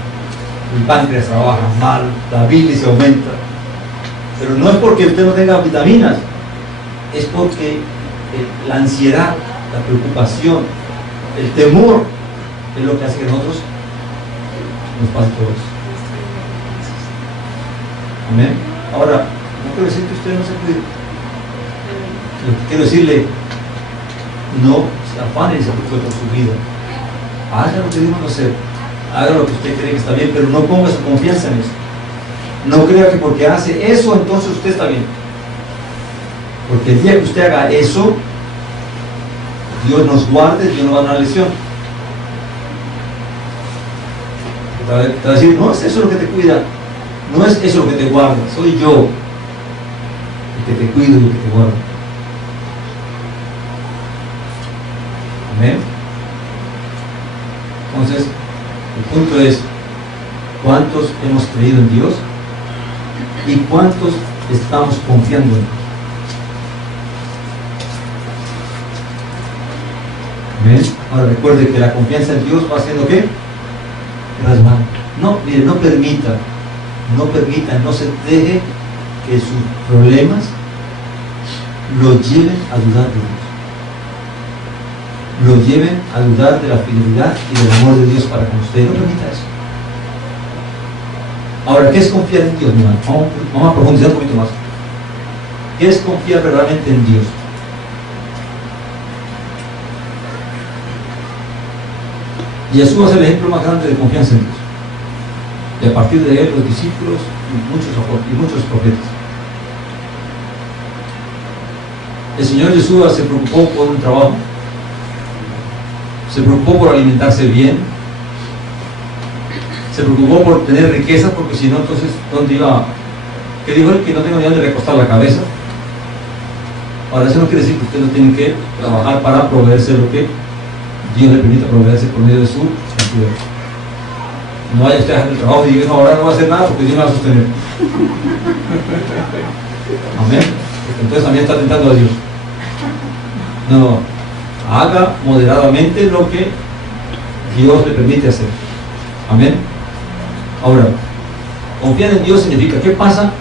el páncreas trabaja mal, la bilis se aumenta. Pero no es porque usted no tenga vitaminas, es porque la ansiedad, la preocupación, el temor es lo que hace que nosotros nos pase todo eso. Amén. Ahora, no quiero decir que usted no se cuide. Quiero decirle, no se afane y se preocupe por su vida. Haga lo que Dios manda hacer, haga lo que usted cree que está bien, pero no ponga su confianza en eso. No crea que porque hace eso, entonces usted está bien. Porque el día que usted haga eso, Dios nos guarde, Dios nos va a dar una lección. Te va a decir, no es eso lo que te cuida, no es eso lo que te guarda, soy yo el que te cuido y el que te guarda. Amén. Entonces, el punto es, ¿cuántos hemos creído en Dios? ¿Y cuántos estamos confiando en Él? Amén. Ahora recuerde que la confianza en Dios va haciendo ¿qué? Rasmando. No, mire, no permita, no se deje que sus problemas lo lleven a dudar de Dios. Lo lleven a dudar de la fidelidad y del amor de Dios para con usted. No permita eso. Ahora, ¿qué es confiar en Dios, mi hermano? Vamos a profundizar un poquito más. ¿Qué es confiar verdaderamente en Dios? Jesús es el ejemplo más grande de confianza en Dios. Y a partir de él, los discípulos y muchos profetas. El Señor Jesús se preocupó por un trabajo, se preocupó por alimentarse bien, se preocupó por tener riqueza, porque si no, entonces, ¿dónde iba? ¿Qué dijo él? Que no tengo ni dónde recostar la cabeza. Ahora, eso no quiere decir que usted no tiene que trabajar para proveerse lo que Dios le permita proveerse por medio de su considero. No vaya usted a hacer el trabajo y diga, no, ahora no va a hacer nada porque Dios me va a sostener. Amén. Porque entonces también está tentando a Dios. No, haga moderadamente lo que Dios le permite hacer. Amén. Ahora, confiar en Dios significa, ¿qué pasa?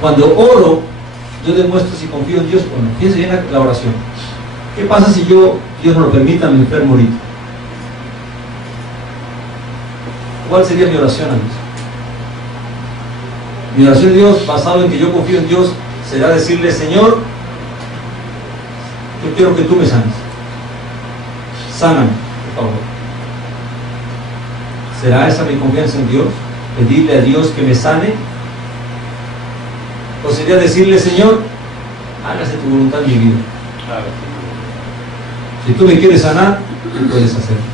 Cuando oro, yo demuestro si confío en Dios o no. Fíjense bien la oración. ¿Qué pasa si yo, Dios no lo permita, me enfermo ahorita? ¿Cuál sería mi oración a Dios? Mi oración a Dios, basado en que yo confío en Dios, será decirle, Señor, yo quiero que tú me sanes. Sáname, por favor. ¿Será esa mi confianza en Dios? ¿Pedirle a Dios que me sane? ¿O sería decirle, Señor, hágase tu voluntad en mi vida? Si tú me quieres sanar, tú puedes hacerlo.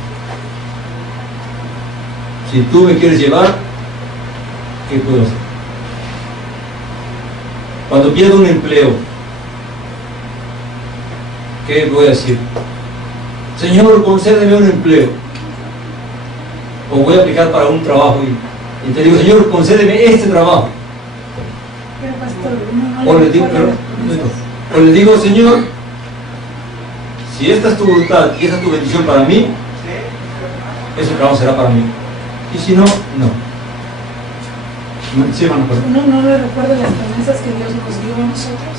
Si tú me quieres llevar, ¿qué puedo hacer? Cuando pierdo un empleo, ¿qué voy a decir? Señor, concédeme un empleo. O voy a aplicar para un trabajo y te digo, Señor, concédeme este trabajo. Pero pastor, O le digo, Señor, si esta es tu voluntad y esta es tu bendición para mí, ese trabajo será para mí. Y si no, no. Sí, hermano, no le recuerdo las promesas que Dios nos dio a nosotros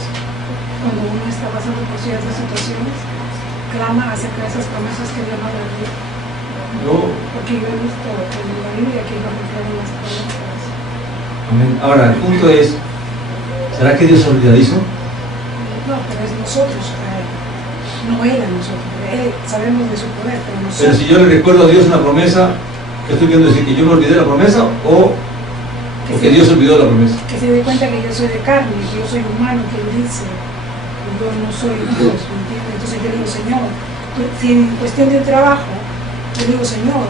cuando uno está pasando por ciertas situaciones. Clama acerca de esas promesas que Dios nos dio. Porque yo he visto en la Biblia que Dios nos dio las promesas. Amén. Ahora, el punto es, ¿será que Dios es olvidadizo? No, pero es nosotros, no Él a nosotros. Él, sabemos de su poder, pero nosotros. Pero si yo le recuerdo a Dios una promesa, ¿qué estoy viendo decir? ¿Que yo me olvidé de la promesa o que Dios olvidó de la promesa? Que se dé cuenta que yo soy de carne, que yo soy humano, que Él dice, que yo no soy Dios, ¿me entiendes? Entonces yo digo, Señor, si en cuestión de trabajo, yo digo, Señor,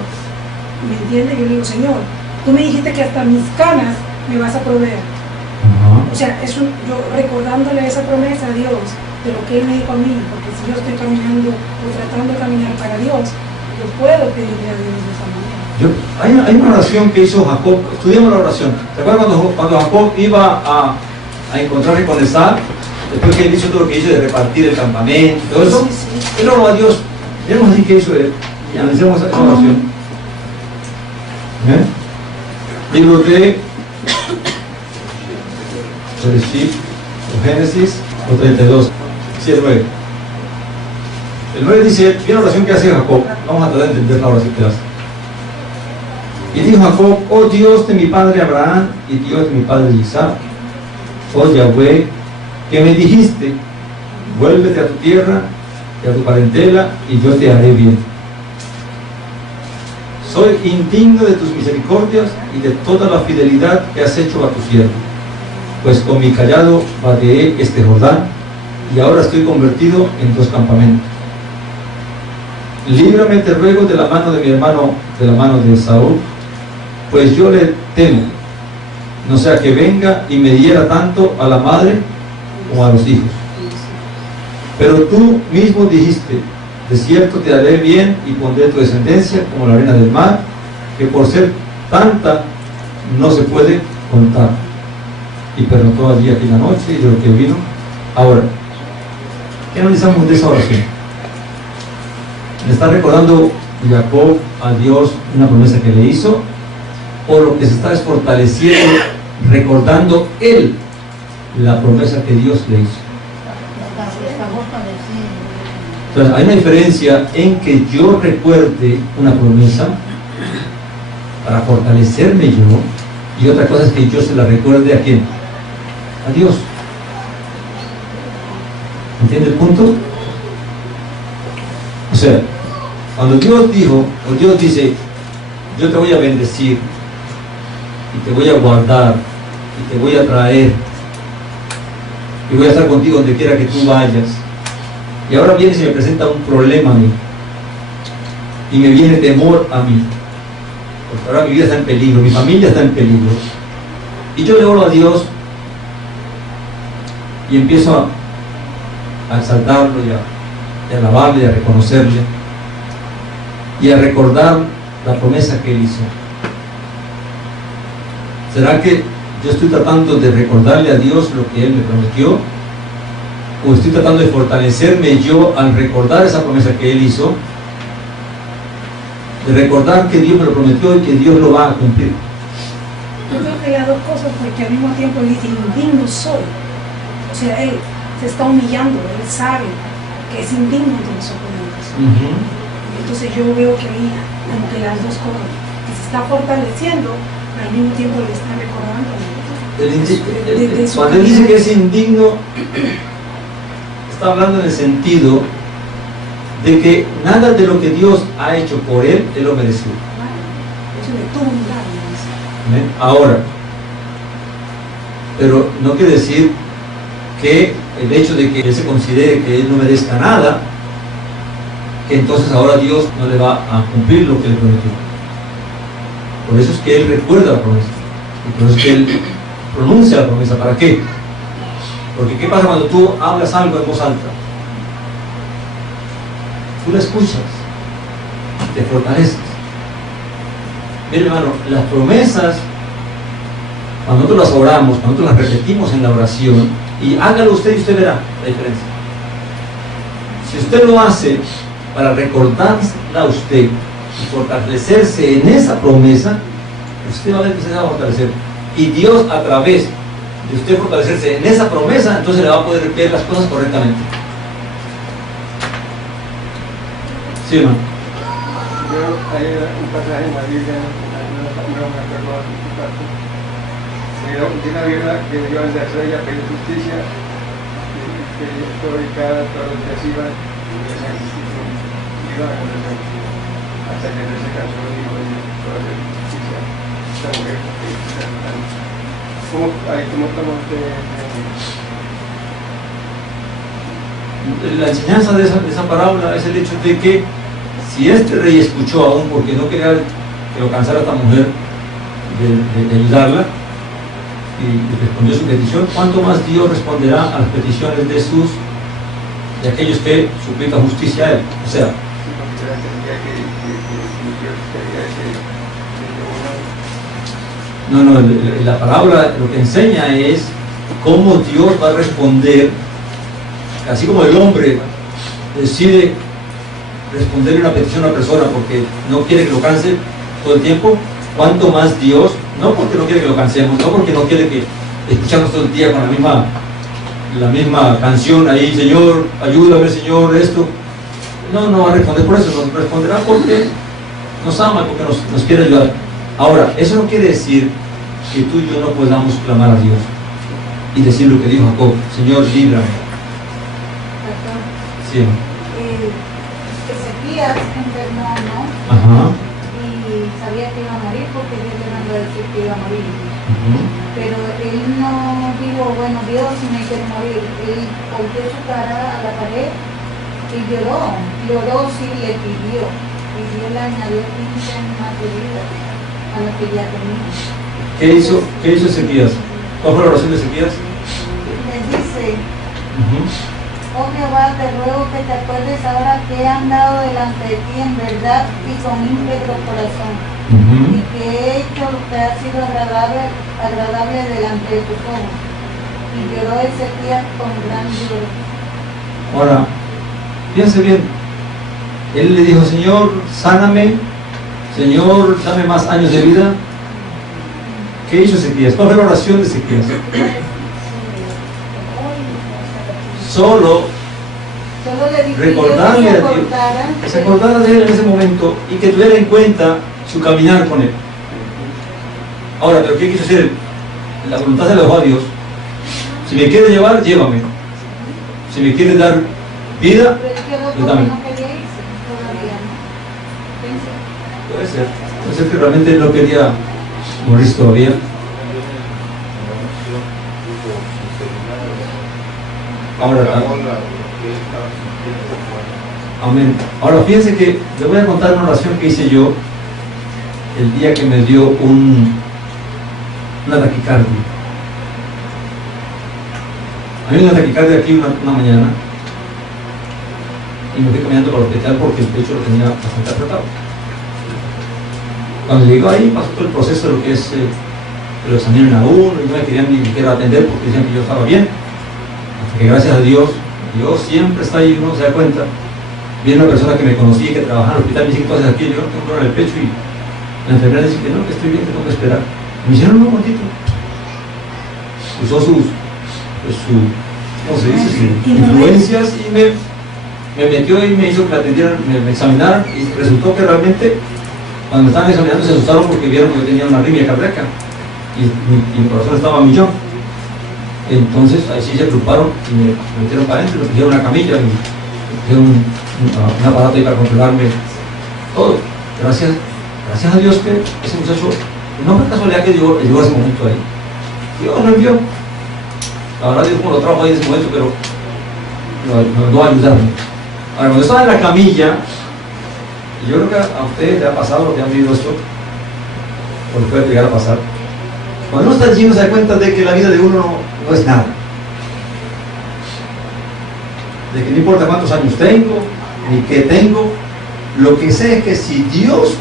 ¿me entiendes? Yo digo, Señor, tú me dijiste que hasta mis canas me vas a proveer. O sea, yo recordándole esa promesa a Dios, de lo que Él me dijo a mí, porque si yo estoy caminando o tratando de caminar para Dios, yo puedo pedirle a Dios de esa manera. Hay una oración que hizo Jacob, estudiamos la oración. ¿Se acuerdan cuando Jacob iba a encontrarse con Esaú? Después que él hizo todo lo que hizo de repartir el campamento, todo eso, él oró a Dios. Miremos así que hizo él, y analicemos esa oración. Libro de Génesis 32, 7-9. El 9 dice, viene la oración que hace Jacob. Vamos a tratar de entender la oración que hace. Y dijo Jacob, oh Dios de mi padre Abraham y Dios de mi padre Isaac, oh Yahweh, que me dijiste, vuélvete a tu tierra y a tu parentela y yo te haré bien. Soy indigno de tus misericordias y de toda la fidelidad que has hecho a tu siervo, pues con mi callado vadeé este Jordán y ahora estoy convertido en 2 campamentos. Líbrame, te ruego, de la mano de mi hermano, de la mano de Esaú, pues yo le temo, no sea que venga y me hiera tanto a la madre como a los hijos. Pero tú mismo dijiste, de cierto te haré bien y pondré tu descendencia como la arena del mar, que por ser tanta no se puede contar. Y pernoctó allí aquella noche y de lo que vino. Ahora, ¿qué analizamos de esa oración? ¿Le está recordando Jacob a Dios una promesa que le hizo? ¿O lo que se está es fortaleciendo, recordando él la promesa que Dios le hizo? Entonces, hay una diferencia en que yo recuerde una promesa para fortalecerme yo, y otra cosa es que yo se la recuerde ¿a quién? A Dios. ¿Entiende el punto? O sea, cuando Dios dijo, o Dios dice, yo te voy a bendecir, y te voy a guardar, y te voy a traer, y voy a estar contigo donde quiera que tú vayas, y ahora viene y se me presenta un problema a mí, y me viene temor a mí, porque ahora mi vida está en peligro, mi familia está en peligro, y yo le oro a Dios, y empiezo a exaltarlo y a alabarle y a reconocerle. y a recordar la promesa que Él hizo. ¿Será que yo estoy tratando de recordarle a Dios lo que Él me prometió? ¿O estoy tratando de fortalecerme yo al recordar esa promesa que Él hizo? De recordar que Dios me lo prometió y que Dios lo va a cumplir. Yo creo que las dos cosas, porque al mismo tiempo Él dice, indigno soy. O sea, Él se está humillando, Él sabe que es indigno de los oponentes. Entonces yo veo que ahí, como que las dos cosas, que se está fortaleciendo, al mismo tiempo le está recordando. Cuando Él dice que es indigno, está hablando en el sentido de que nada de lo que Dios ha hecho por Él, Él lo mereció. Eso le tuvo un lugar. ¿Amén? Ahora, pero no quiere decir que el hecho de que Él se considere que Él no merezca nada, que entonces ahora Dios no le va a cumplir lo que Él prometió. Por eso es que Él recuerda la promesa. Y por eso es que Él pronuncia la promesa. ¿Para qué? Porque ¿qué pasa cuando tú hablas algo en voz alta? Tú la escuchas, te fortaleces. Mire, hermano, las promesas, cuando nosotros las oramos, cuando nosotros las repetimos en la oración, y hágalo usted y usted verá la diferencia. Si usted lo hace para recordarla a usted y fortalecerse en esa promesa, usted va a ver que se va a fortalecer. Y Dios, a través de usted fortalecerse en esa promesa, entonces le va a poder ver las cosas correctamente. Sí, hermano. Hay un pasaje en la Biblia, no me acuerdo qué parte, pero de una viuda que dio al rey a pedir justicia, que todo y cada todos los días iba y esa justicia iba a la justicia, hasta que no se cansó y dijo, toda la justicia, esta mujer, ¿cómo toma usted? La enseñanza de esa parábola es el hecho de que si este rey escuchó aún porque no quería que lo cansara esta mujer de ayudarla y respondió su petición, ¿cuánto más Dios responderá a las peticiones de aquellos que suplican justicia a Él? O sea, la parábola lo que enseña es cómo Dios va a responder, así como el hombre decide responderle una petición a una persona porque no quiere que lo canse todo el tiempo, cuanto más Dios, no porque no quiere que lo cansemos, no porque no quiere que escuchamos todo el día con la misma canción ahí, Señor, ayúdame, Señor, esto. No va a responder por eso, nos responderá porque nos ama, porque nos quiere ayudar. Ahora, eso no quiere decir que tú y yo no podamos clamar a Dios y decir lo que dijo Jacob, Señor, líbrame. Sí. Ezequías enfermó, ¿no? Ajá. Y sabía que iba a morir porque Dios le mandó a decir que iba a morir. Pero él no dijo, bueno, Dios me quiere morir. Él volvió su cara a la pared y lloró, sí, le pidió. Y Dios le añadió 15 años más de vida a lo que ya tenía. ¿Qué hizo Ezequías? ¿Cuál fue la oración de Ezequías? Les dice, oh Jehová, te ruego que te acuerdes ahora que he andado delante de ti en verdad y con íntegro corazón, y que he hecho lo que ha sido agradable delante de tus ojos. Y lloró Ezequías con gran lloro. Ahora, piense bien. Él le dijo, Señor, sáname, Señor, dame más años de vida. ¿Qué hizo Ezequías? ¿Cuál fue la oración de Ezequías? Solo le dije recordarle a Dios, que se acordara de Él en ese momento y que tuviera en cuenta su caminar con Él. Ahora, ¿pero qué quiso hacer? La voluntad se la dejó a Dios. Si me quiere llevar, llévame. Si me quiere dar vida, pues dame. Puede ser que realmente él no quería morir todavía. Ahora, amén. Ahora fíjense que les voy a contar una oración que hice yo el día que me dio una taquicardia. A mí una taquicardia aquí una mañana y me fui caminando para el hospital porque el pecho lo tenía bastante apretado. Cuando llegó ahí pasó todo el proceso de lo que es que lo examinan a uno y no me querían ni siquiera atender porque decían que yo estaba bien. Hasta que gracias a Dios siempre está ahí, uno se da cuenta. Viene una persona que me conocía, que trabajaba en el hospital, me dice que tú haces aquí, yo tengo un dolor en el pecho y la enfermera dice que no, que estoy bien, que tengo que esperar. Me dijeron un momentito. Usó sus ¿cómo se dice? Sus influencias y me metió y me hizo que la atendieran, me examinaran y resultó que realmente cuando me estaban examinando se asustaron porque vieron que yo tenía una arritmia cardíaca y el corazón estaba a millón. Entonces ahí sí se preocuparon y me metieron para adentro, me pusieron una camilla y me pusieron un aparato ahí para controlarme todo. Gracias a Dios que ese muchacho, no fue casualidad que llegó ese momento ahí. Dios lo envió. La verdad Dios como lo trajo ahí en ese momento, pero no va a ayudarme. Ahora, cuando estaba en la camilla, yo creo que a ustedes le ha pasado lo que han vivido esto, o le puede llegar a pasar. Cuando uno está allí, uno se da cuenta de que la vida de uno no es nada. De que no importa cuántos años tengo, ni qué tengo, lo que sé es que si Dios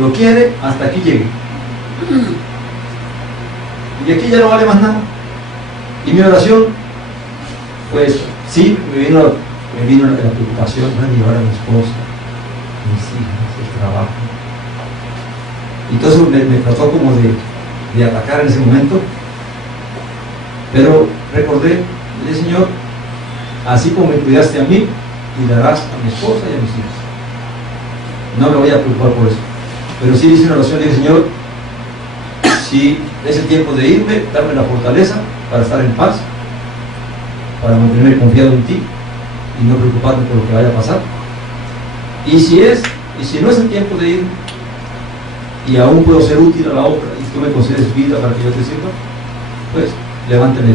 lo quiere, hasta aquí llegue. Y aquí ya no vale más nada. Y mi oración, pues sí, me vino la preocupación de llevar a mi esposa, mis hijas, el trabajo. Y todo eso me trató como de atacar en ese momento. Pero recordé, le dije, Señor, así como me cuidaste a mí, cuidarás a mi esposa y a mis hijos. No me voy a preocupar por eso. Pero sí hice una oración, le dije, Señor, si es el tiempo de irme, dame la fortaleza para estar en paz, para mantenerme confiado en ti y no preocuparme por lo que vaya a pasar. Y si no es el tiempo de irme y aún puedo ser útil a la obra y tú me concedes vida para que yo te sirva, pues levántame.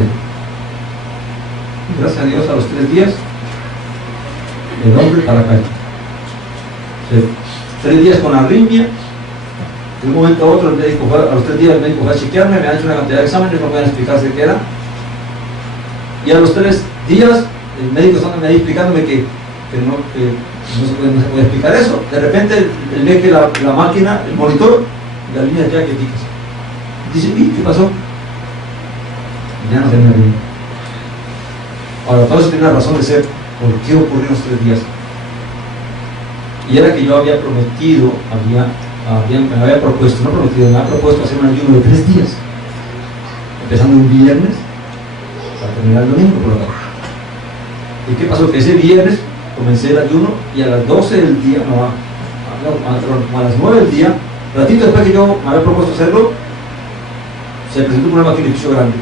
Gracias a Dios, a los 3 días el hombre para acá. 3 días con arritmia. De un momento a otro, a los 3 días el médico fue a chequearme, me ha hecho una cantidad de exámenes, no me van a explicarse qué era. Y a los 3 días, el médico estaba ahí explicándome que no se puede explicar eso. De repente, él ve que la máquina, el monitor, la línea ya que quitas. Dice, ¿y qué pasó? Ya no tenía línea. Ahora, todo eso tiene una razón de ser. ¿Por qué ocurrieron los 3 días? Y era que yo había prometido, me había propuesto hacer un ayuno de 3 días, empezando un viernes para terminar el domingo por la tarde. ¿Y qué pasó? Que ese viernes comencé el ayuno y a las 12 del día, a las 9 del día, ratito después que yo me había propuesto hacerlo, se presentó un problema aquí en el piso grande.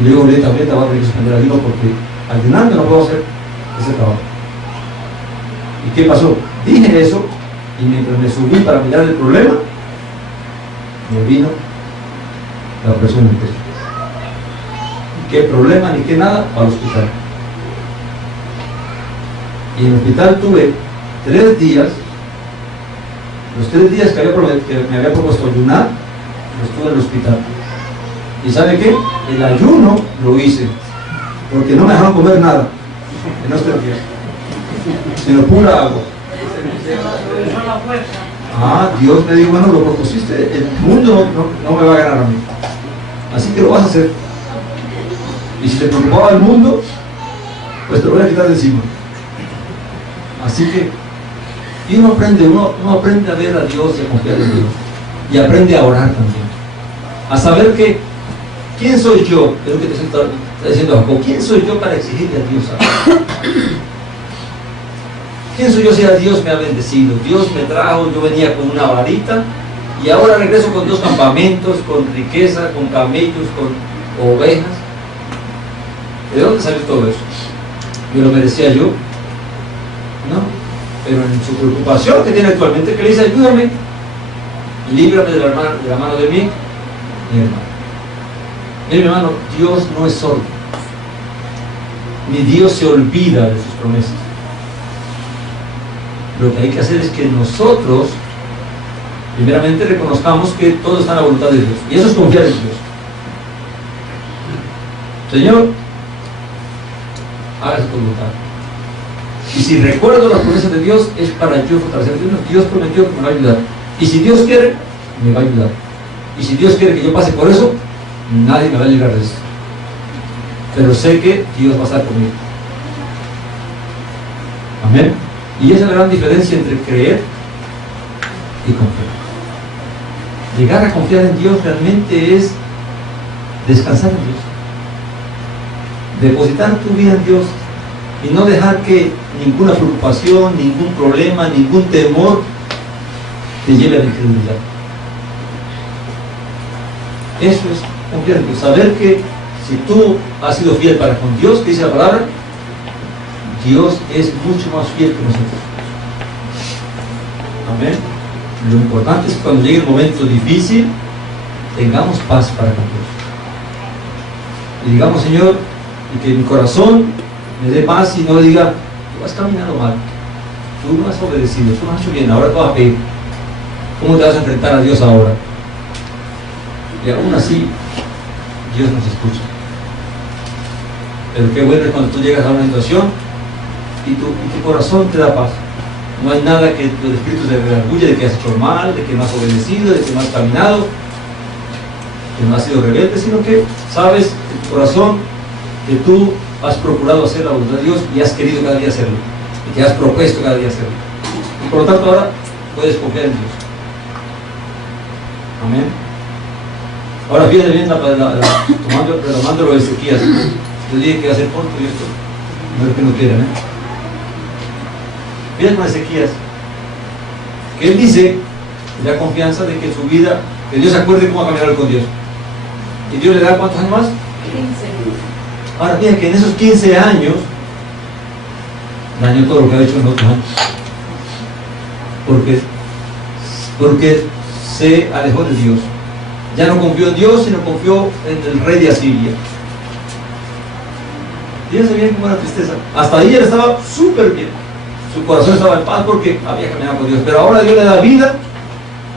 Y le digo, ahorita voy a tener que suspender el ayuno porque ayunando no puedo hacer ese trabajo. ¿Y qué pasó? Dije eso y mientras me subí para mirar el problema, me vino la presión en el pecho. ¿Qué problema ni qué nada? Al hospital. Y en el hospital tuve 3 días, los 3 días que me había propuesto ayunar, estuve en el hospital. ¿Y sabe qué? El ayuno lo hice, porque no me dejaron comer nada en los 3 días, sino pura agua. Dios me dijo, bueno, lo propusiste, el mundo no me va a ganar a mí, así que lo vas a hacer. Y si te preocupaba el mundo, pues te lo voy a quitar de encima. Así que, y uno aprende a ver a Dios y a confiar en Dios. Y aprende a orar también. A saber que, ¿quién soy yo? Es lo que te está diciendo Jacob. ¿Quién soy yo para exigirle a Dios algo? ¿Quién soy yo si a Dios me ha bendecido? Dios me trajo, yo venía con una varita y ahora regreso con 2 campamentos, con riqueza, con camellos, con ovejas. ¿De dónde salió todo eso? ¿Me lo merecía yo? No. Pero en su preocupación que tiene actualmente, que le dice, ayúdame, líbrame de la mano de mi hermano. Mire, mi hermano, Dios no es sordo, ni Dios se olvida de sus promesas. Lo que hay que hacer es que nosotros primeramente reconozcamos que todo está en la voluntad de Dios, y eso es confiar en Dios. Señor, haga su voluntad. Y Y si recuerdo las promesas de Dios, es para yo fortalecer. Dios prometió que me va a ayudar. Y si Dios quiere, me va a ayudar. Y si Dios quiere que yo pase por eso, nadie me va a librar de eso. Pero sé que Dios va a estar conmigo. Amén. Y esa es la gran diferencia entre creer y confiar. Llegar a confiar en Dios realmente es descansar en Dios. Depositar tu vida en Dios y no dejar que ninguna preocupación, ningún problema, ningún temor te lleve a la incredulidad. Eso es confiar en Dios. Saber que si tú has sido fiel para con Dios, que dice la palabra, Dios es mucho más fiel que nosotros. Amén. Lo importante es que cuando llegue el momento difícil, tengamos paz para con Dios. Y digamos, Señor, y que mi corazón me dé paz y no le diga, tú has caminado mal, tú no has obedecido, tú no has hecho bien, ahora tú vas a pedir. ¿Cómo te vas a enfrentar a Dios ahora? Y aún así, Dios nos escucha. Pero qué bueno es cuando tú llegas a una situación y tu corazón te da paz. No hay nada que el Espíritu te redarguya de que has hecho mal, de que no has obedecido, de que no has caminado, que no has sido rebelde, sino que sabes en tu corazón que tú has procurado hacer la voluntad de Dios y has querido cada día hacerlo, y que has propuesto cada día hacerlo. Y por lo tanto ahora puedes confiar en Dios. Amén. Ahora fíjate bien, retomando lo de Ezequías. Yo dije que iba a ser corto y esto no es lo que no quieran, Fíjate con Ezequías, que él dice, le da confianza de que en su vida, que Dios se acuerde cómo va a caminar con Dios. ¿Y Dios le da cuántos años más? 15. Ahora fíjate que en esos 15 años dañó todo lo que ha hecho en otros años. Porque se alejó de Dios. Ya no confió en Dios, sino confió en el rey de Asiria. Fíjense bien cómo era la tristeza. Hasta ahí él estaba súper bien. Su corazón estaba en paz porque había caminado con Dios. Pero ahora Dios le da vida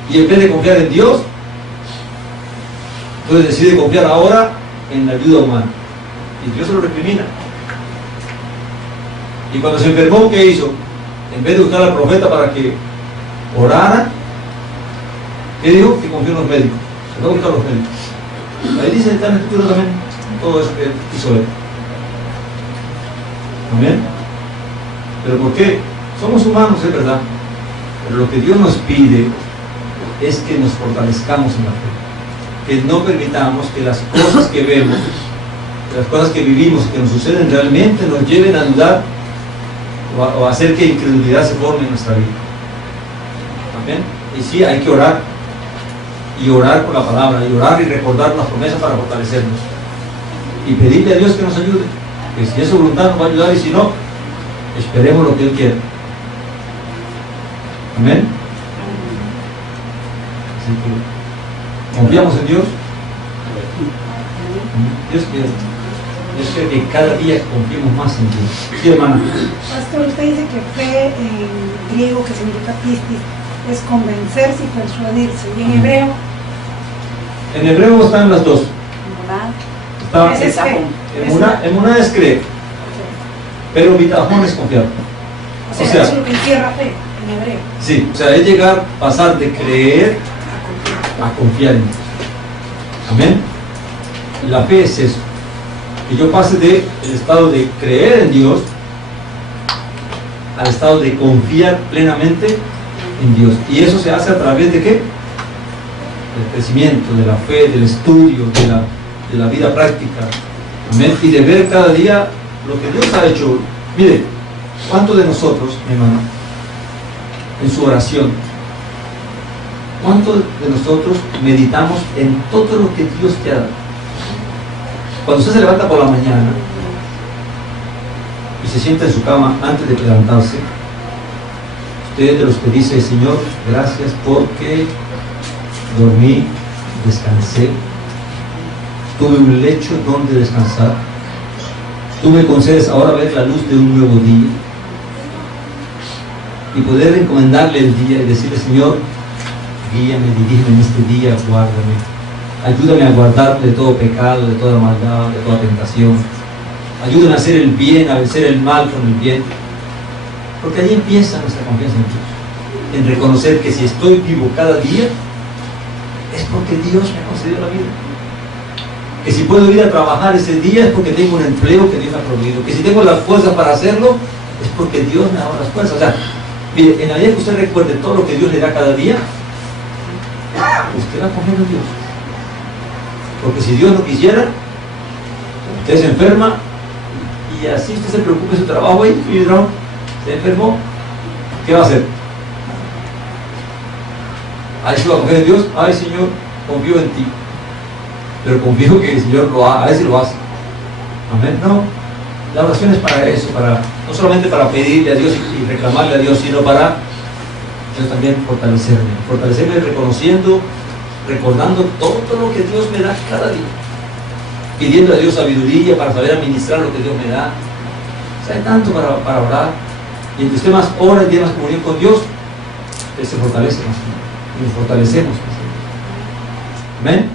y en vez de confiar en Dios, entonces decide confiar ahora en la ayuda humana. Y Dios se lo recrimina. Y cuando se enfermó, ¿qué hizo? En vez de buscar al profeta para que orara, ¿qué dijo? Que confió en los médicos. Se fue a buscar a los médicos. Ahí dice, está en el escritura también todo eso que hizo él. Amén. ¿Pero por qué? Somos humanos, es verdad. Pero lo que Dios nos pide es que nos fortalezcamos en la fe. Que no permitamos que las cosas que vemos, que las cosas que vivimos, que nos suceden realmente nos lleven a dudar o a hacer que incredulidad se forme en nuestra vida. Amén. Y sí, hay que orar. Y orar con la palabra, y orar y recordar las promesas para fortalecernos. Y pedirle a Dios que nos ayude. Que si es su voluntad nos va a ayudar y si no, esperemos lo que Él quiere. Amén. Así que confiamos en Dios. Dios quiere que cada día confiemos más en Dios. Sí, hermana. Pastor, usted dice que fe en griego, que significa pistis, es convencerse y persuadirse. ¿Y en hebreo? En hebreo están las dos. Está, Ese es fe. en una es creer, pero bitajón es confiar. O sea, eso es lo que encierra fe en hebreo. Sí, o sea, es llegar, pasar de creer a confiar en Dios. Amén. La fe es eso. Que yo pase del estado de creer en Dios al estado de confiar plenamente en Dios. Y eso se hace a través de ¿qué? Del crecimiento, de la fe, del estudio, de la vida práctica. Amén. Y de ver cada día lo que Dios ha hecho. Mire, ¿cuántos de nosotros, mi hermano, en su oración, cuántos de nosotros meditamos en todo lo que Dios te ha dado? Cuando usted se levanta por la mañana y se sienta en su cama antes de levantarse, usted es de los que dice, Señor, gracias porque dormí, descansé, tuve un lecho donde descansar, tú me concedes ahora ver la luz de un nuevo día y poder encomendarle el día y decirle, Señor, guíame, dirígeme en este día, guárdame. Ayúdame a guardarme de todo pecado, de toda maldad, de toda tentación. Ayúdame a hacer el bien, a vencer el mal con el bien. Porque allí empieza nuestra confianza en Dios, en reconocer que si estoy vivo cada día, es porque Dios me ha concedido la vida. Que si puedo ir a trabajar ese día es porque tengo un empleo que Dios me ha proveído. Que si tengo las fuerzas para hacerlo, es porque Dios me ha dado las fuerzas. O sea, mire, en la medida que usted recuerde todo lo que Dios le da cada día, usted va confiando en Dios. Porque si Dios no quisiera, usted se enferma y así usted se preocupe de su trabajo y se enfermó, ¿qué va a hacer? Ahí se va a confiar en Dios. Ay, Señor, confío en ti, pero confío que el Señor a veces lo hace. Amén. No, la oración es para eso, no solamente para pedirle a Dios y reclamarle a Dios, sino para yo también fortalecerme reconociendo, recordando todo lo que Dios me da cada día, pidiendo a Dios sabiduría para saber administrar lo que Dios me da. O sea, hay tanto para orar, y entre usted más ora y tiene más comunión con Dios, usted se fortalece más y nos fortalecemos más. Amén.